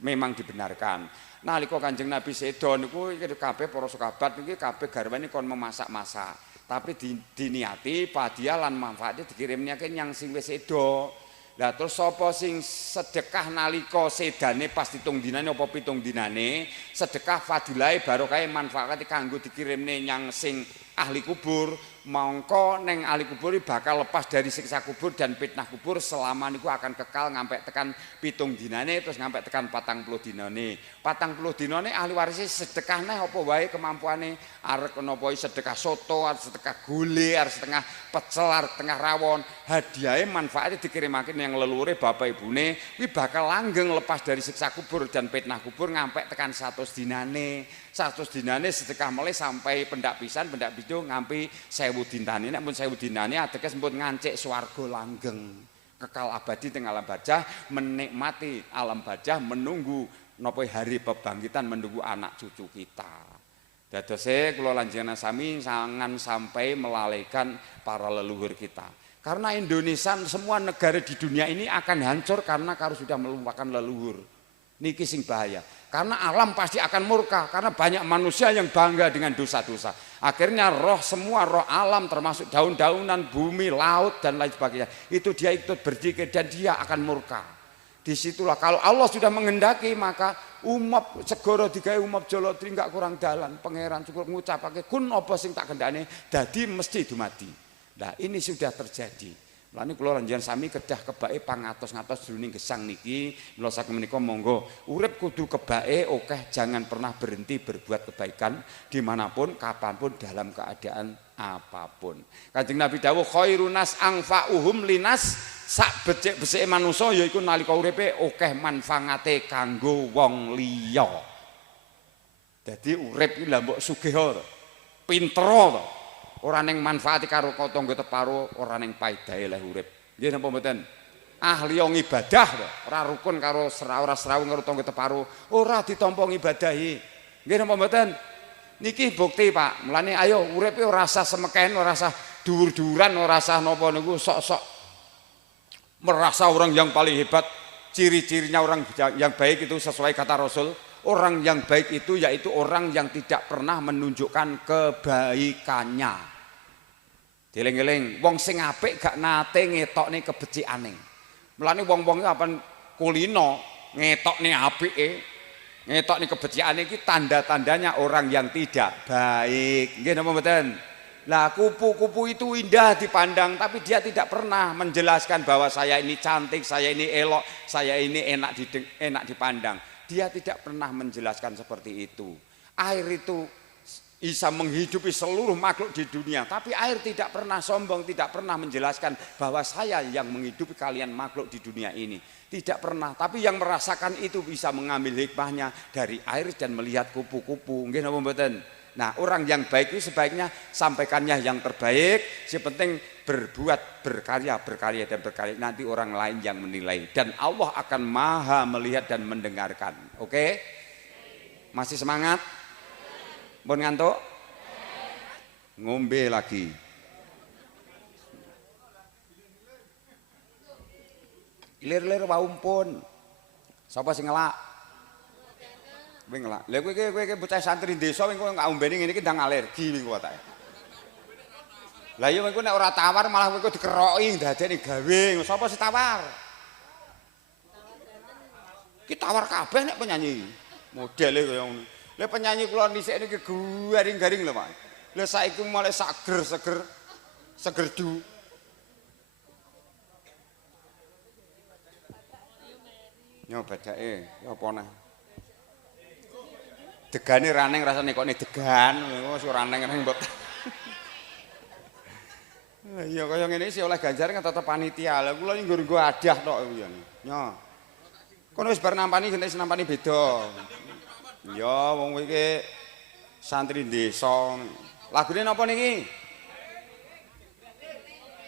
memang dibenarkan. Nalika Kanjeng Nabi sedo niku kabeh para sahabat niki kabeh garwane kon memasak-masak. Tapi diniati padiah lan manfaate dikirimne yang sing wis sedo. Lah terus sapa sing sedekah nalika sedane pas 7 dinane apa 7 dinane, sedekah fadilahe barokah manfaate kanggo dikirimne yang sing ahli kubur, mongko neng ahli kubur bakal lepas dari siksa kubur dan fitnah kubur selama niku akan kekal ngampe tekan 7 dinane terus ngampe tekan 40 dinane. 40 dinane ahli waris sedekah neh apa wae kemampuane, arek napa sedekah soto, arek sedekah gule, arek setengah pecel, arek tengah rawon, hadiahe manfaate dikirimake yang leluhure bapak ibune kuwi bakal langgeng lepas dari siksa kubur dan fitnah kubur ngampe tekan 100 dinane. 100 dinane sedekah mulai sampai pendak pisan pendak bido ngampi 1000 dinane. Nek mun 1000 dinane ateges pun ngancik swarga langgeng kekal abadi teng alam barzah, menikmati alam barzah, menunggu napa hari pembangkitan, menunggu anak cucu kita. Dadose kula lanjenengan sami jangan sampai melalaikan para leluhur kita. Karena Indonesia semua negara di dunia ini akan hancur karena kalau sudah melupakan leluhur. Niki sing bahaya. Karena alam pasti akan murka karena banyak manusia yang bangga dengan dosa-dosa. Akhirnya semua roh alam termasuk daun-daunan, bumi, laut dan lain sebagainya itu dia ikut berzikir dan dia akan murka. Disitulah kalau Allah sudah menghendaki maka umat segoro digawe umat jolotri enggak kurang dalan. Pangeran cukup ngucapake kun apa sing tak kendane dadi mesti dumadi. Nah ini sudah terjadi. Mulane kula lanjengan sami kedah kebake pangatos-ngatos jroning gesang niki. Mila saking menika monggo urip kudu kebake akeh, jangan pernah berhenti berbuat kebaikan dimanapun, kapanpun, dalam keadaan apapun. Kanjeng Nabi dawuh khairunas anfa'uhum linas, sak becik-becike manusa yaiku nalika uripe akeh manfaate kanggo wong liya. Dadi urip iki lha mbok sugih to, pinter to. Ora ning manfaati karo tangga teparo, ora ning paedahe leh urip. Nggih napa mboten? Ahli ibadah to, ora rukun karo ora srawung karo tangga teparo, ora ditampa ngibadahi. Nggih napa mboten? Niki bukti, Pak. Mulane ayo uripe ora usah semeken, ora usah dhuwur-dhuwuran, ora usah napa niku sok-sok merasa orang yang paling hebat. Ciri-cirinya orang yang baik itu sesuai kata Rasul. Orang yang baik itu yaitu orang yang tidak pernah menunjukkan kebaikannya. Dieling-eling, wong sing apik gak nate ngetokne kebecikane. Mulane wong-wong apa kulino ngetokne apike, ngetokne kebecikane iki tanda-tandanya orang yang tidak baik. Nggih napa mboten? Lah kupu-kupu itu indah dipandang tapi dia tidak pernah menjelaskan bahwa saya ini cantik, saya ini elok, saya ini enak dipandang. Dia tidak pernah menjelaskan seperti itu. Air itu bisa menghidupi seluruh makhluk di dunia, tapi air tidak pernah sombong, tidak pernah menjelaskan bahwa saya yang menghidupi kalian makhluk di dunia ini. Tidak pernah, tapi yang merasakan itu bisa mengambil hikmahnya dari air dan melihat kupu-kupu. Nggih napa mboten? Nah, orang yang baik itu sebaiknya sampaikannya yang terbaik, yang penting berbuat, berkarya dan berkarya. Nanti orang lain yang menilai dan Allah akan maha melihat dan mendengarkan. Oke? Masih semangat? Pun ngantuk? Ngombe lagi. Ilir-ilir waumpun. Sapa sing ngelak? Kowe ngelak. Lha kowe bocah santri desa kowe gak ombeni ngene iki ndang alergi kowe watake. Lah iya kowe nek ora tawar malah kowe dikeroki dadekne gawe. Sapa sing tawar? Ki tawar kabeh nek penyanyi. Modele kaya ngono. Lah penyanyi kula dhisik niki garing-garing lho, Pak. Lah saiki mulai seger du. Yo badake, yo apa neh. Degane raneng rasane kok degan, wis ora raneng mbok. Iya kaya ngene iki oleh Ganjar kan tetep panitia. Lah kula iki nggo adah tok kuwi. Nyo. Kono wis bar nampani genti nampani beda. Ya wong iki santri desa. Lagune napa niki?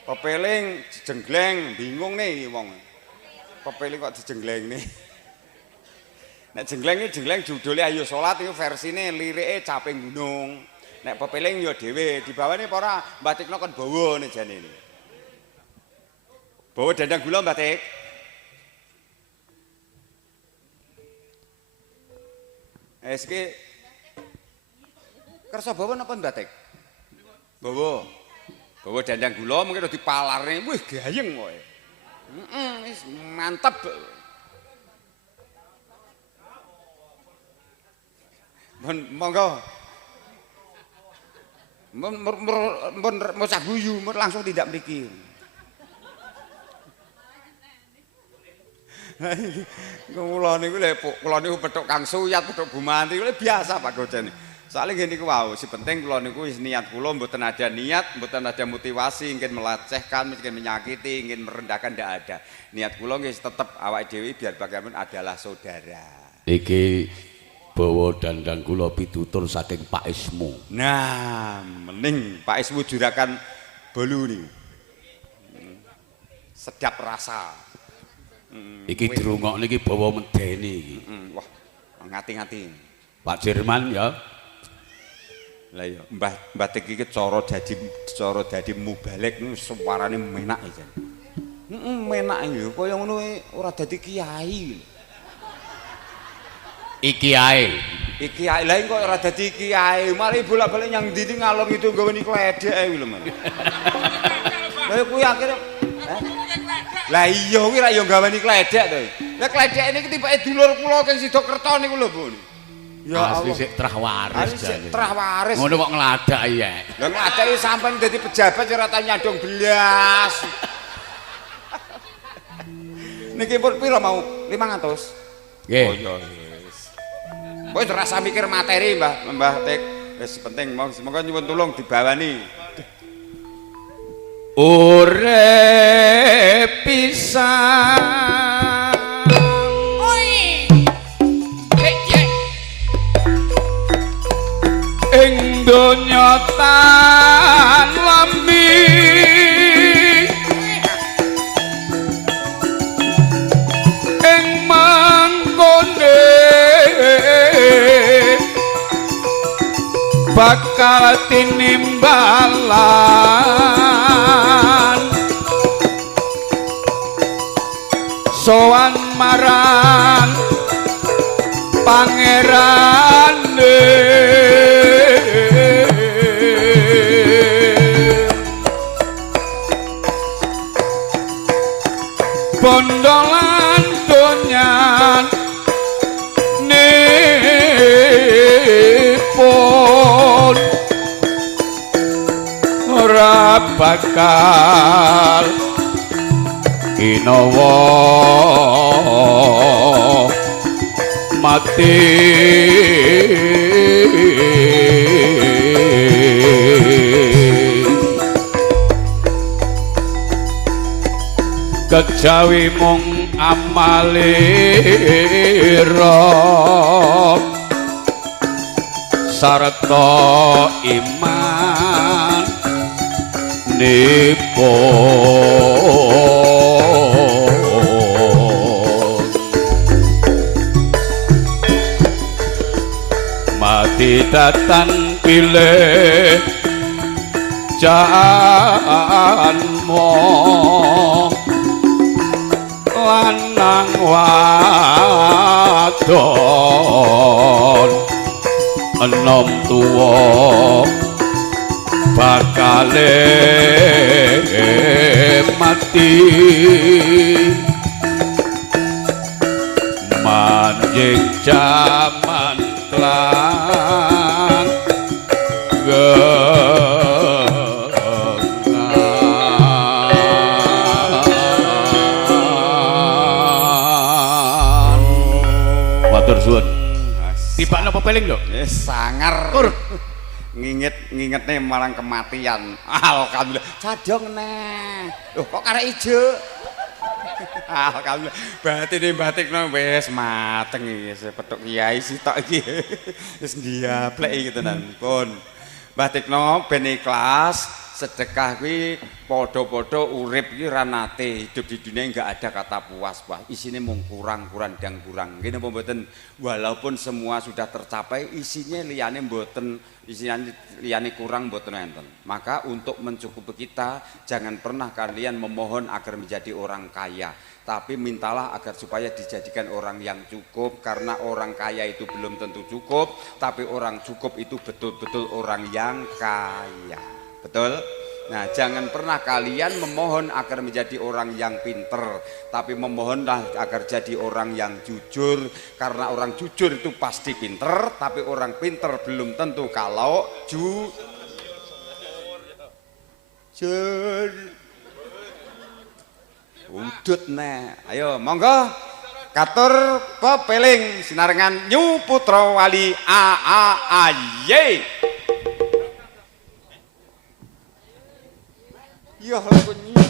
Pepeling jenggleng, bingung nih wong. Pepeling kok dijenglengne. Nek jengleng judule ayo salat iku versine lirike caping gunung. Nek pepeling ya dhewe, dibawane apa ora batikno kon bawa nek jane. Bawa dandang gula batik. Eske kersa bawa napa batik? Bawa. Bawa dandang gula mungkin dipalarne, wih gayeng kowe. Wis mantep. Monggo. Mun saguyu langsung tidak mriki. Kula niku lho kula niku petuk Kang Suyat, petuk Bumanti kuwi biasa Pak Gojen. Soale ngene niku wau, si penting kula niku wis niat kula mboten ada niat, mboten ada motivasi ingin melecehkan, ingin menyakiti, ingin merendahkan ndak ada. Niat kula nggih tetep awake dhewe biar bagaimanapun adalah saudara. Iki bawa dandang kula pitutur saking Pak Ismu. Nah, mending Pak Ismu jurakan bolu niku. Sedap rasa. Iki dirungokne iki bawa medeni iki. Wah, ngati-ngati. Pak Jerman ya. Lah ya, Mbah Tik iki cara dadi mubalek niku suarane menak ya. Menak ya, kaya ngono ora dadi kiai. Iki ae. Iki ae lha kok ora dadi kiai, mari bolak-balik nyang ndi ngalor itu nggawe ni kledek ae lho, Mas. Lah kuwi akhire lah iya kuwi ra yo gawe ni kledek to. Lah kledek niki tibake dulur kula kang sida kerto niku lho, Bu. Ya asli sik trah waris jane. Trah waris. Ngono kok ngladak ya. Lah ngladaki sampean dadi pejabat ora tau nyadong belas. Niki pun pira mau? 500. Nggih. Oh iya wis. Wis rasa mikir materi, Mbah Tik. Wis penting semoga nyuwun tulung dibawani. Urip pisan. Oi. Ing donya tan lambi ing mangkone bakal tinimbalan sowan marang pangerane bondolan donyan nipun ora bakal kinawa mati kejawi mung amalira sarta iman nipun mati datan pilih janmo lanang wadon enom tuwa bakale mati manjing jaman klan matur suwun. Tibak napa peling lho? Sangar. Ngingetne marang kematian. Alhamdulillah. Cadong neh. Loh kok karek ijo? Alhamdulillah. Batine batikno wis mateng iki. Petuk kiai sitok iki. Wis ndiaplek iki tenan. Pun. Batikno ben ikhlas. Sedekah kuwi padha-padha urip iki ra nate hidup di dunia enggak ada kata puas, Pak. Isine mung kurang dan kurang. Ngene apa mboten? Walaupun semua sudah tercapai, isinya liyane mboten, isinya liyane kurang mboten enten. Maka untuk mencukupi kita, jangan pernah kalian memohon agar menjadi orang kaya. Tapi mintalah agar supaya dijadikan orang yang cukup, karena orang kaya itu belum tentu cukup, tapi orang cukup itu betul-betul orang yang kaya. Betul? Nah, jangan pernah kalian memohon agar menjadi orang yang pinter, tapi memohonlah agar jadi orang yang jujur, karena orang jujur itu pasti pinter, tapi orang pinter belum tentu kalau Jur. Udut nek. Ayo monggo katur pepeling sinarengan Nyu Putra Wali AAAY. Ya lagu nyar.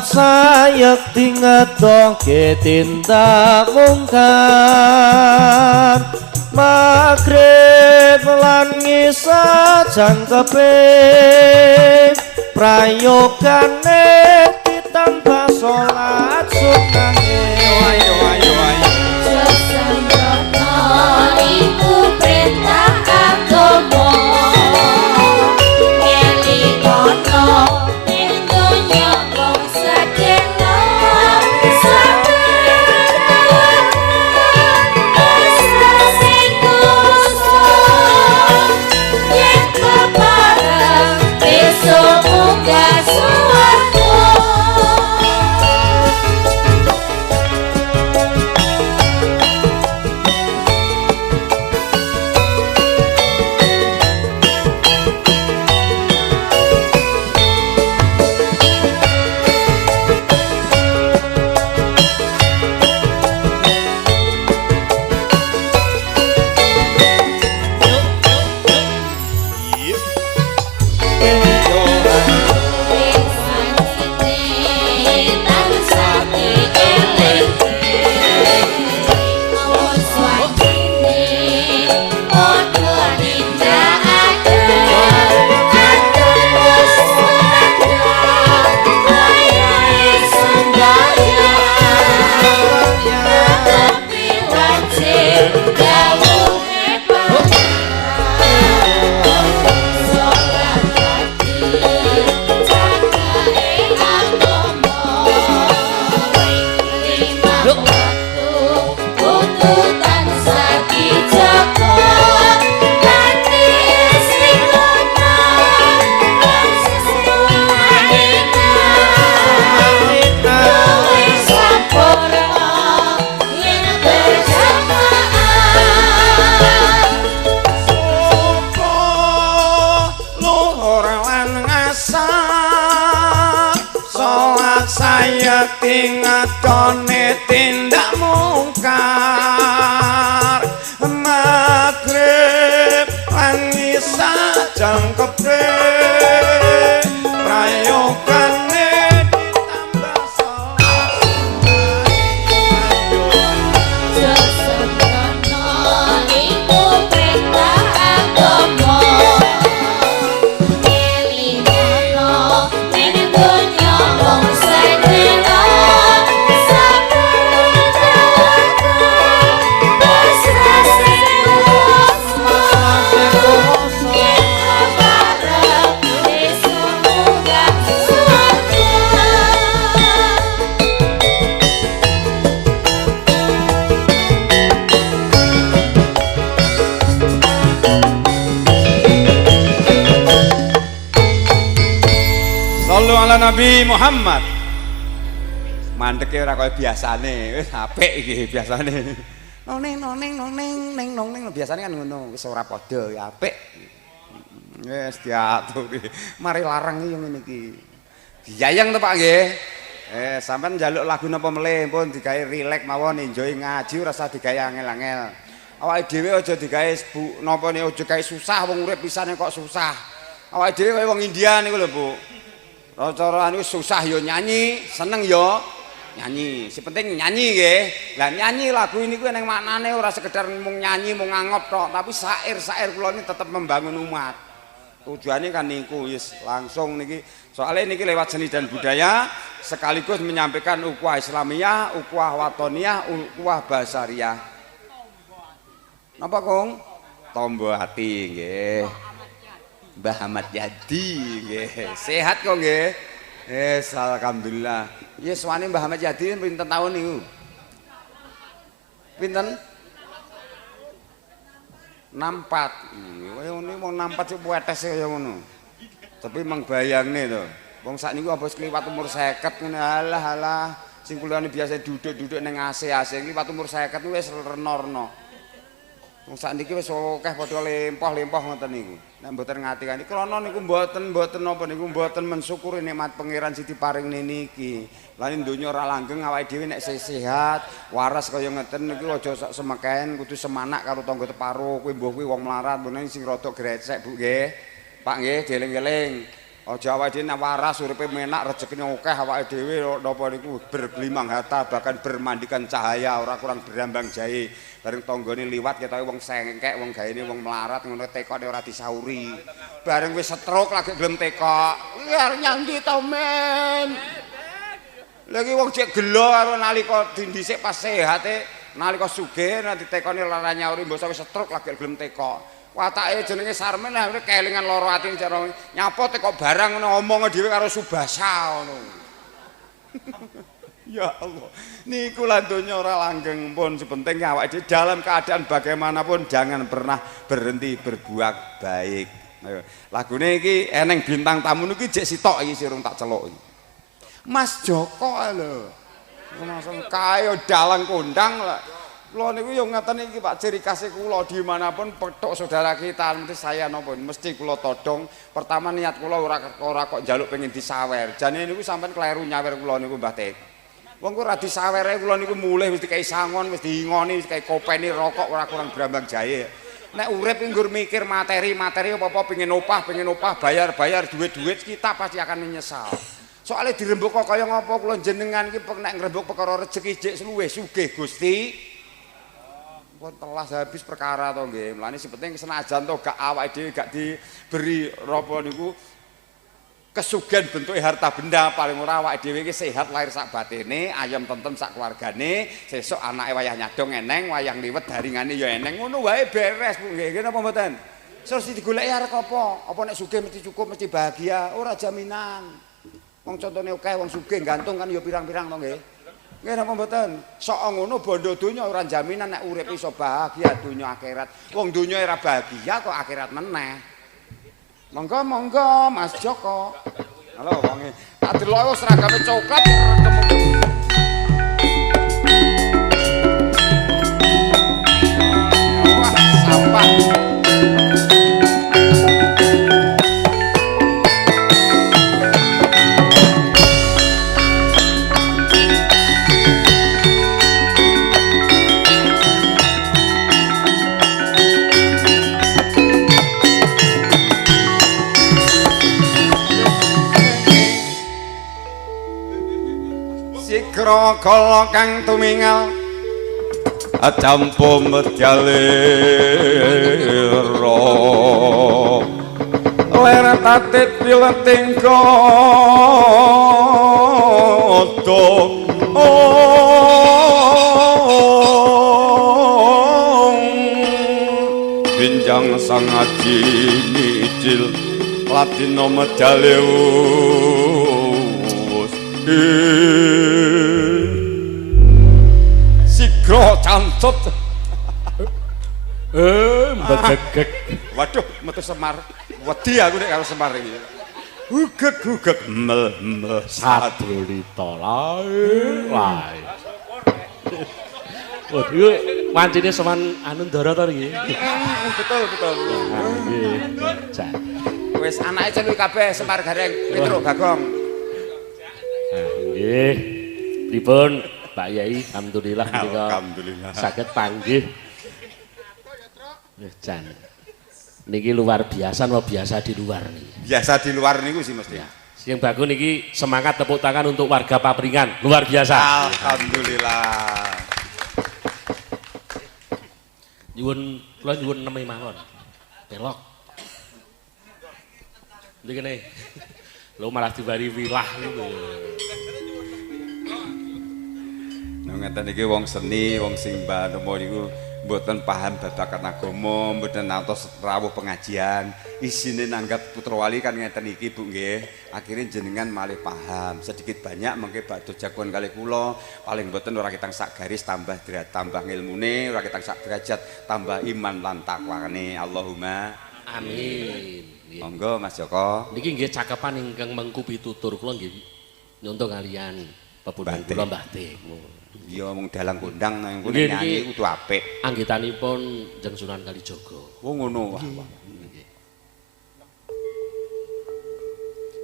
Sayekti ngedohke tindak mungkar Maghrib lan ngisa jangkepe prayogane ditambah salat sunahe ayo ayo ayo Sesembrono iku perintah agama ngelikono ning donya wong sedena besok muga suwarga. sayekti ngadone tindak mungkar Maghrib lan isa jangkepe prayogane ditambah Sesembrono Nabi Muhammad. Mandeke ora kaya biasane, wis apik iki biasane. Noneng biasane kan ngono, wis ora padha ya apik. Wis diatur iki. Mari larang iki ngene iki. Diyayang to Pak nggih. Sampeyan njaluk lagu napa melih pun digawe rileks mawon enjoy ngaji ora usah digawe angel-angel. Awake dhewe aja digawe napa ne aja gawe susah wong urip pisane kok susah. Awake dhewe kaya wong India niku lho Bu. Cara niku susah ya nyanyi, seneng ya nyanyi. Si penting nyanyi nggih. Lah nyanyi lagu ini ku ning maknane ora sekedar mung nyanyi mung ngangop tok, tapi syair-syair kula ini tetep membangun umat. Tujuannya kan niku wis langsung niki. Soalnya niki lewat seni dan budaya sekaligus menyampaikan ukhuwah Islamiyah, ukhuwah watoniyah, ukhuwah basariyah. Napa Kong? Tombo hati nggih. Mbah Ahmad Yadi nggih. Sehat kok nggih? Alhamdulillah. Yes, wani Mbah Ahmad Yadi pinten tahun niku? Pinten? 64. Kaya ngono mau 64 cuk wetes kaya ngono. Tapi mang bayangne to. Wong sakniku apa kliwat umur 50 ngene alah. Sing kulane biasa duduk-duduk ning AC-AC kliwat umur 50 wis reno-reno. Wong sakniki wis akeh padha lempoh-lempoh ngoten niku. Nek mboten ngati-ati krana niku mboten napa niku mboten mensyukuri nikmat pangeran sing diparingne niki. Lan donya ora langgeng awake dhewe nek sehat, waras kaya ngeten niku aja sak semeken, kudu semanak karo tangga teparo. Kuwi mbuh kuwi wong melarat, menen sing rada grecek Bu nggih. Pak nggih dieling-eling. Aja awake dhewe nek waras uripe menak rezekine akeh awake dhewe napa niku bergelimang harta bahkan bermandikan cahaya ora kurang berambang jahe. Bareng tanggane liwat ketoke wong sengkek, wong gaene wong melarat ngono tekone ora disauri. Bareng wis stroke lagi gelem tekok. Arep nyandi to men. Lagi wong cek gelo karo nalika dhisik pas sehate, nalika sugih nanti tekone lara nyauri mbok wis stroke lagi gelem tekok. Watake jenenge Sarmen lah kelingan loro ati cara nyapa tekok barang ngono omong dhewe karo Subasa ngono. Ya Allah, niku lan donya ora langgeng pun sepenting awake dhewe dalam keadaan bagaimanapun jangan pernah berhenti berbuat baik. Ayo, lagune iki eneng bintang tamu niki jek sitok iki sirung tak celuk. Mas Joko lho. Langsung kaya dalang kondang lah. Kula niku yo ngeten iki Pak ciri khas kula di manapun petuk saudara kita mesti saya napa mesti kula todong. Pertama niat kula ora kok njaluk pengen disawer. Jane niku sampean kleru nyawer kula niku Mbah Tek. Wong ku ora disawere kula niku mulih wis dikai sangon, wis diingoni, wis dikai kopeni rokok ora kurang berambang jahe. Nek urip nggur mikir materi apa-apa pengen opah, bayar duit-duit kita pasti akan menyesal. Soale dirembuk kok kaya ngapa kula jenengan iki nek ngrembuk perkara rezeki jek luwih sugih Gusti. Pun telas habis perkara to nggih. Mulane sing penting senajan to gak awake dhewe gak diberi apa niku kesugihan bentuknya harta benda paling ora awake dhewe iki sehat lahir sak batine, ayam tentrem sak keluargane, sesuk anake wayah nyadong eneng, wayah liwet daringane ya eneng, ngono wae beres Bu nggih. Nggih napa mboten? Terus digoleki arek apa? Apa nek sugih mesti cukup, mesti bahagia? Ora jaminan. Wong contone akeh wong sugih gantung kan ya pirang-pirang to nggih. Nggih napa mboten? Sok ngono bondo donya ora jaminan nek urip iso bahagia donya akhirat. Wong donya ora bahagia kok akhirat meneh. Monggo Mas Joko. Halo wonge. Tak delok seragame coklat wah sampah. Kala kang tumingal acampo medalira ler tatit pileting koto binjang sang aji micil latino medaleus Sigro cantut. Mbegek. Waduh, metu Semar. Wedi aku nek karo Semar iki. gugek mel Sadrulita lae. Oh, iku wancine sowan anu Ndara to iki. Betul. Nggih. Jan. Wis anake celuk kabeh Semar Gareng, Petruk Bagong. Nggih. Pripun Pak Yai? Alhamdulillah menika Alhamdulillah. saged panggih. Nggih, Jan. Niki luar biasa apa biasa di luar niki? Biasa di luar niku sih mesti. Sing bagus niki semangat tepuk tangan untuk warga Papringan. Luar biasa. Alhamdulillah. Kula nyuwun nemi mawon. Belok. Ndi kene. Lho malah dibari wilah niku. Nah ngeten iki wong seni, wong sing mbanomo niku mboten paham babagan agama, mboten ngantos rawuh pengajian. Isine nanggap putra wali kan ngeten iki Bu nggih. Akhirnya jenengan malih paham sedikit banyak mengke bakdo jagoan kali kula paling mboten ora kitang sak garis tambah derajat tambah ilmune, ora kitang sak derajat tambah iman lan takwane. Allahumma Amin. Nggih. monggo Mas Joko. Niki nggih cakepan ingkang mengku pitutur kula nggih nyonto kalian pepundhun kula Mbah Teh. Iya mung dalang kondang nang Nggih, nyanyi niki- kudu apik. Anggitanipun Jeng Sunan Kalijaga. Oh ngono. Wah.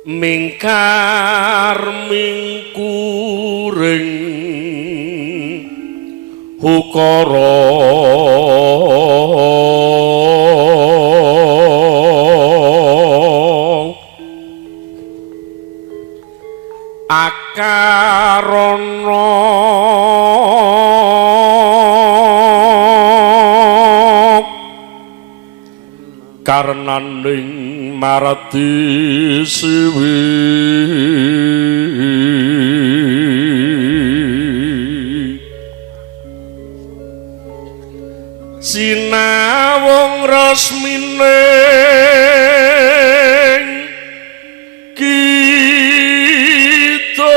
Mingkar mingkuring hukara akarana karnaning marati siwi sinawung resmine kita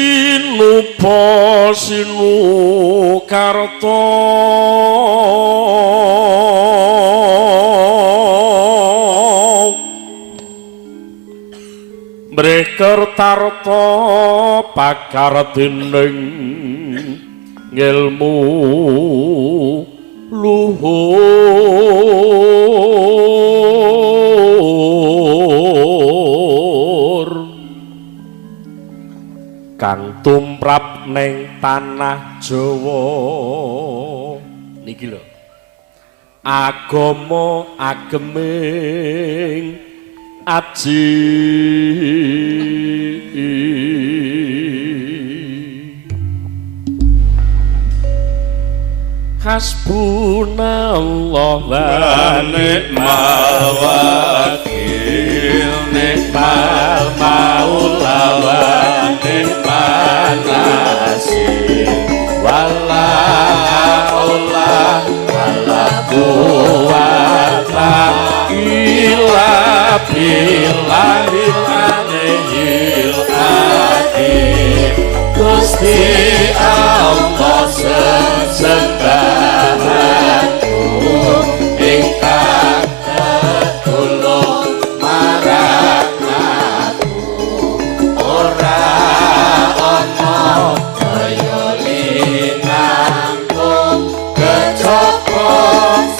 sinupa sinukarta Brekertarta pakar dening ngilmu luhur kang tumrap ning tanah Jawa niki lho agama ageming aji hasbunallah wa ni'mal wakil ni'mal maula wa ni'mal nasir wala haula wala quwata illa billahil aliyyil azim Gusti Allah sesembahanku ingkang tetulung marang aku ora ana kaya linangkung kejaba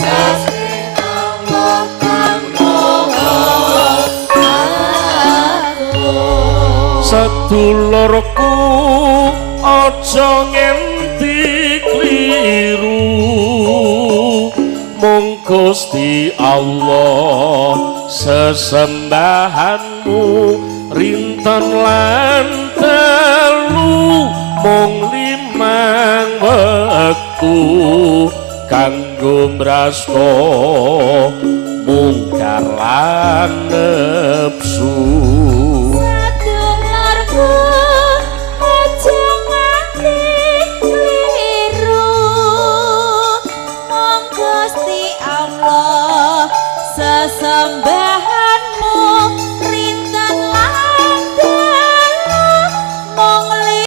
sesing Allah kang moho sedulurku aja ngenti kliru mung Gusti Allah sesembahanmu rinten lan telu mung limang wektu kanggo mrasta mungkar lan nepsu Sedulurku aja nganti kliru mong Gusti Allah sesembahanmu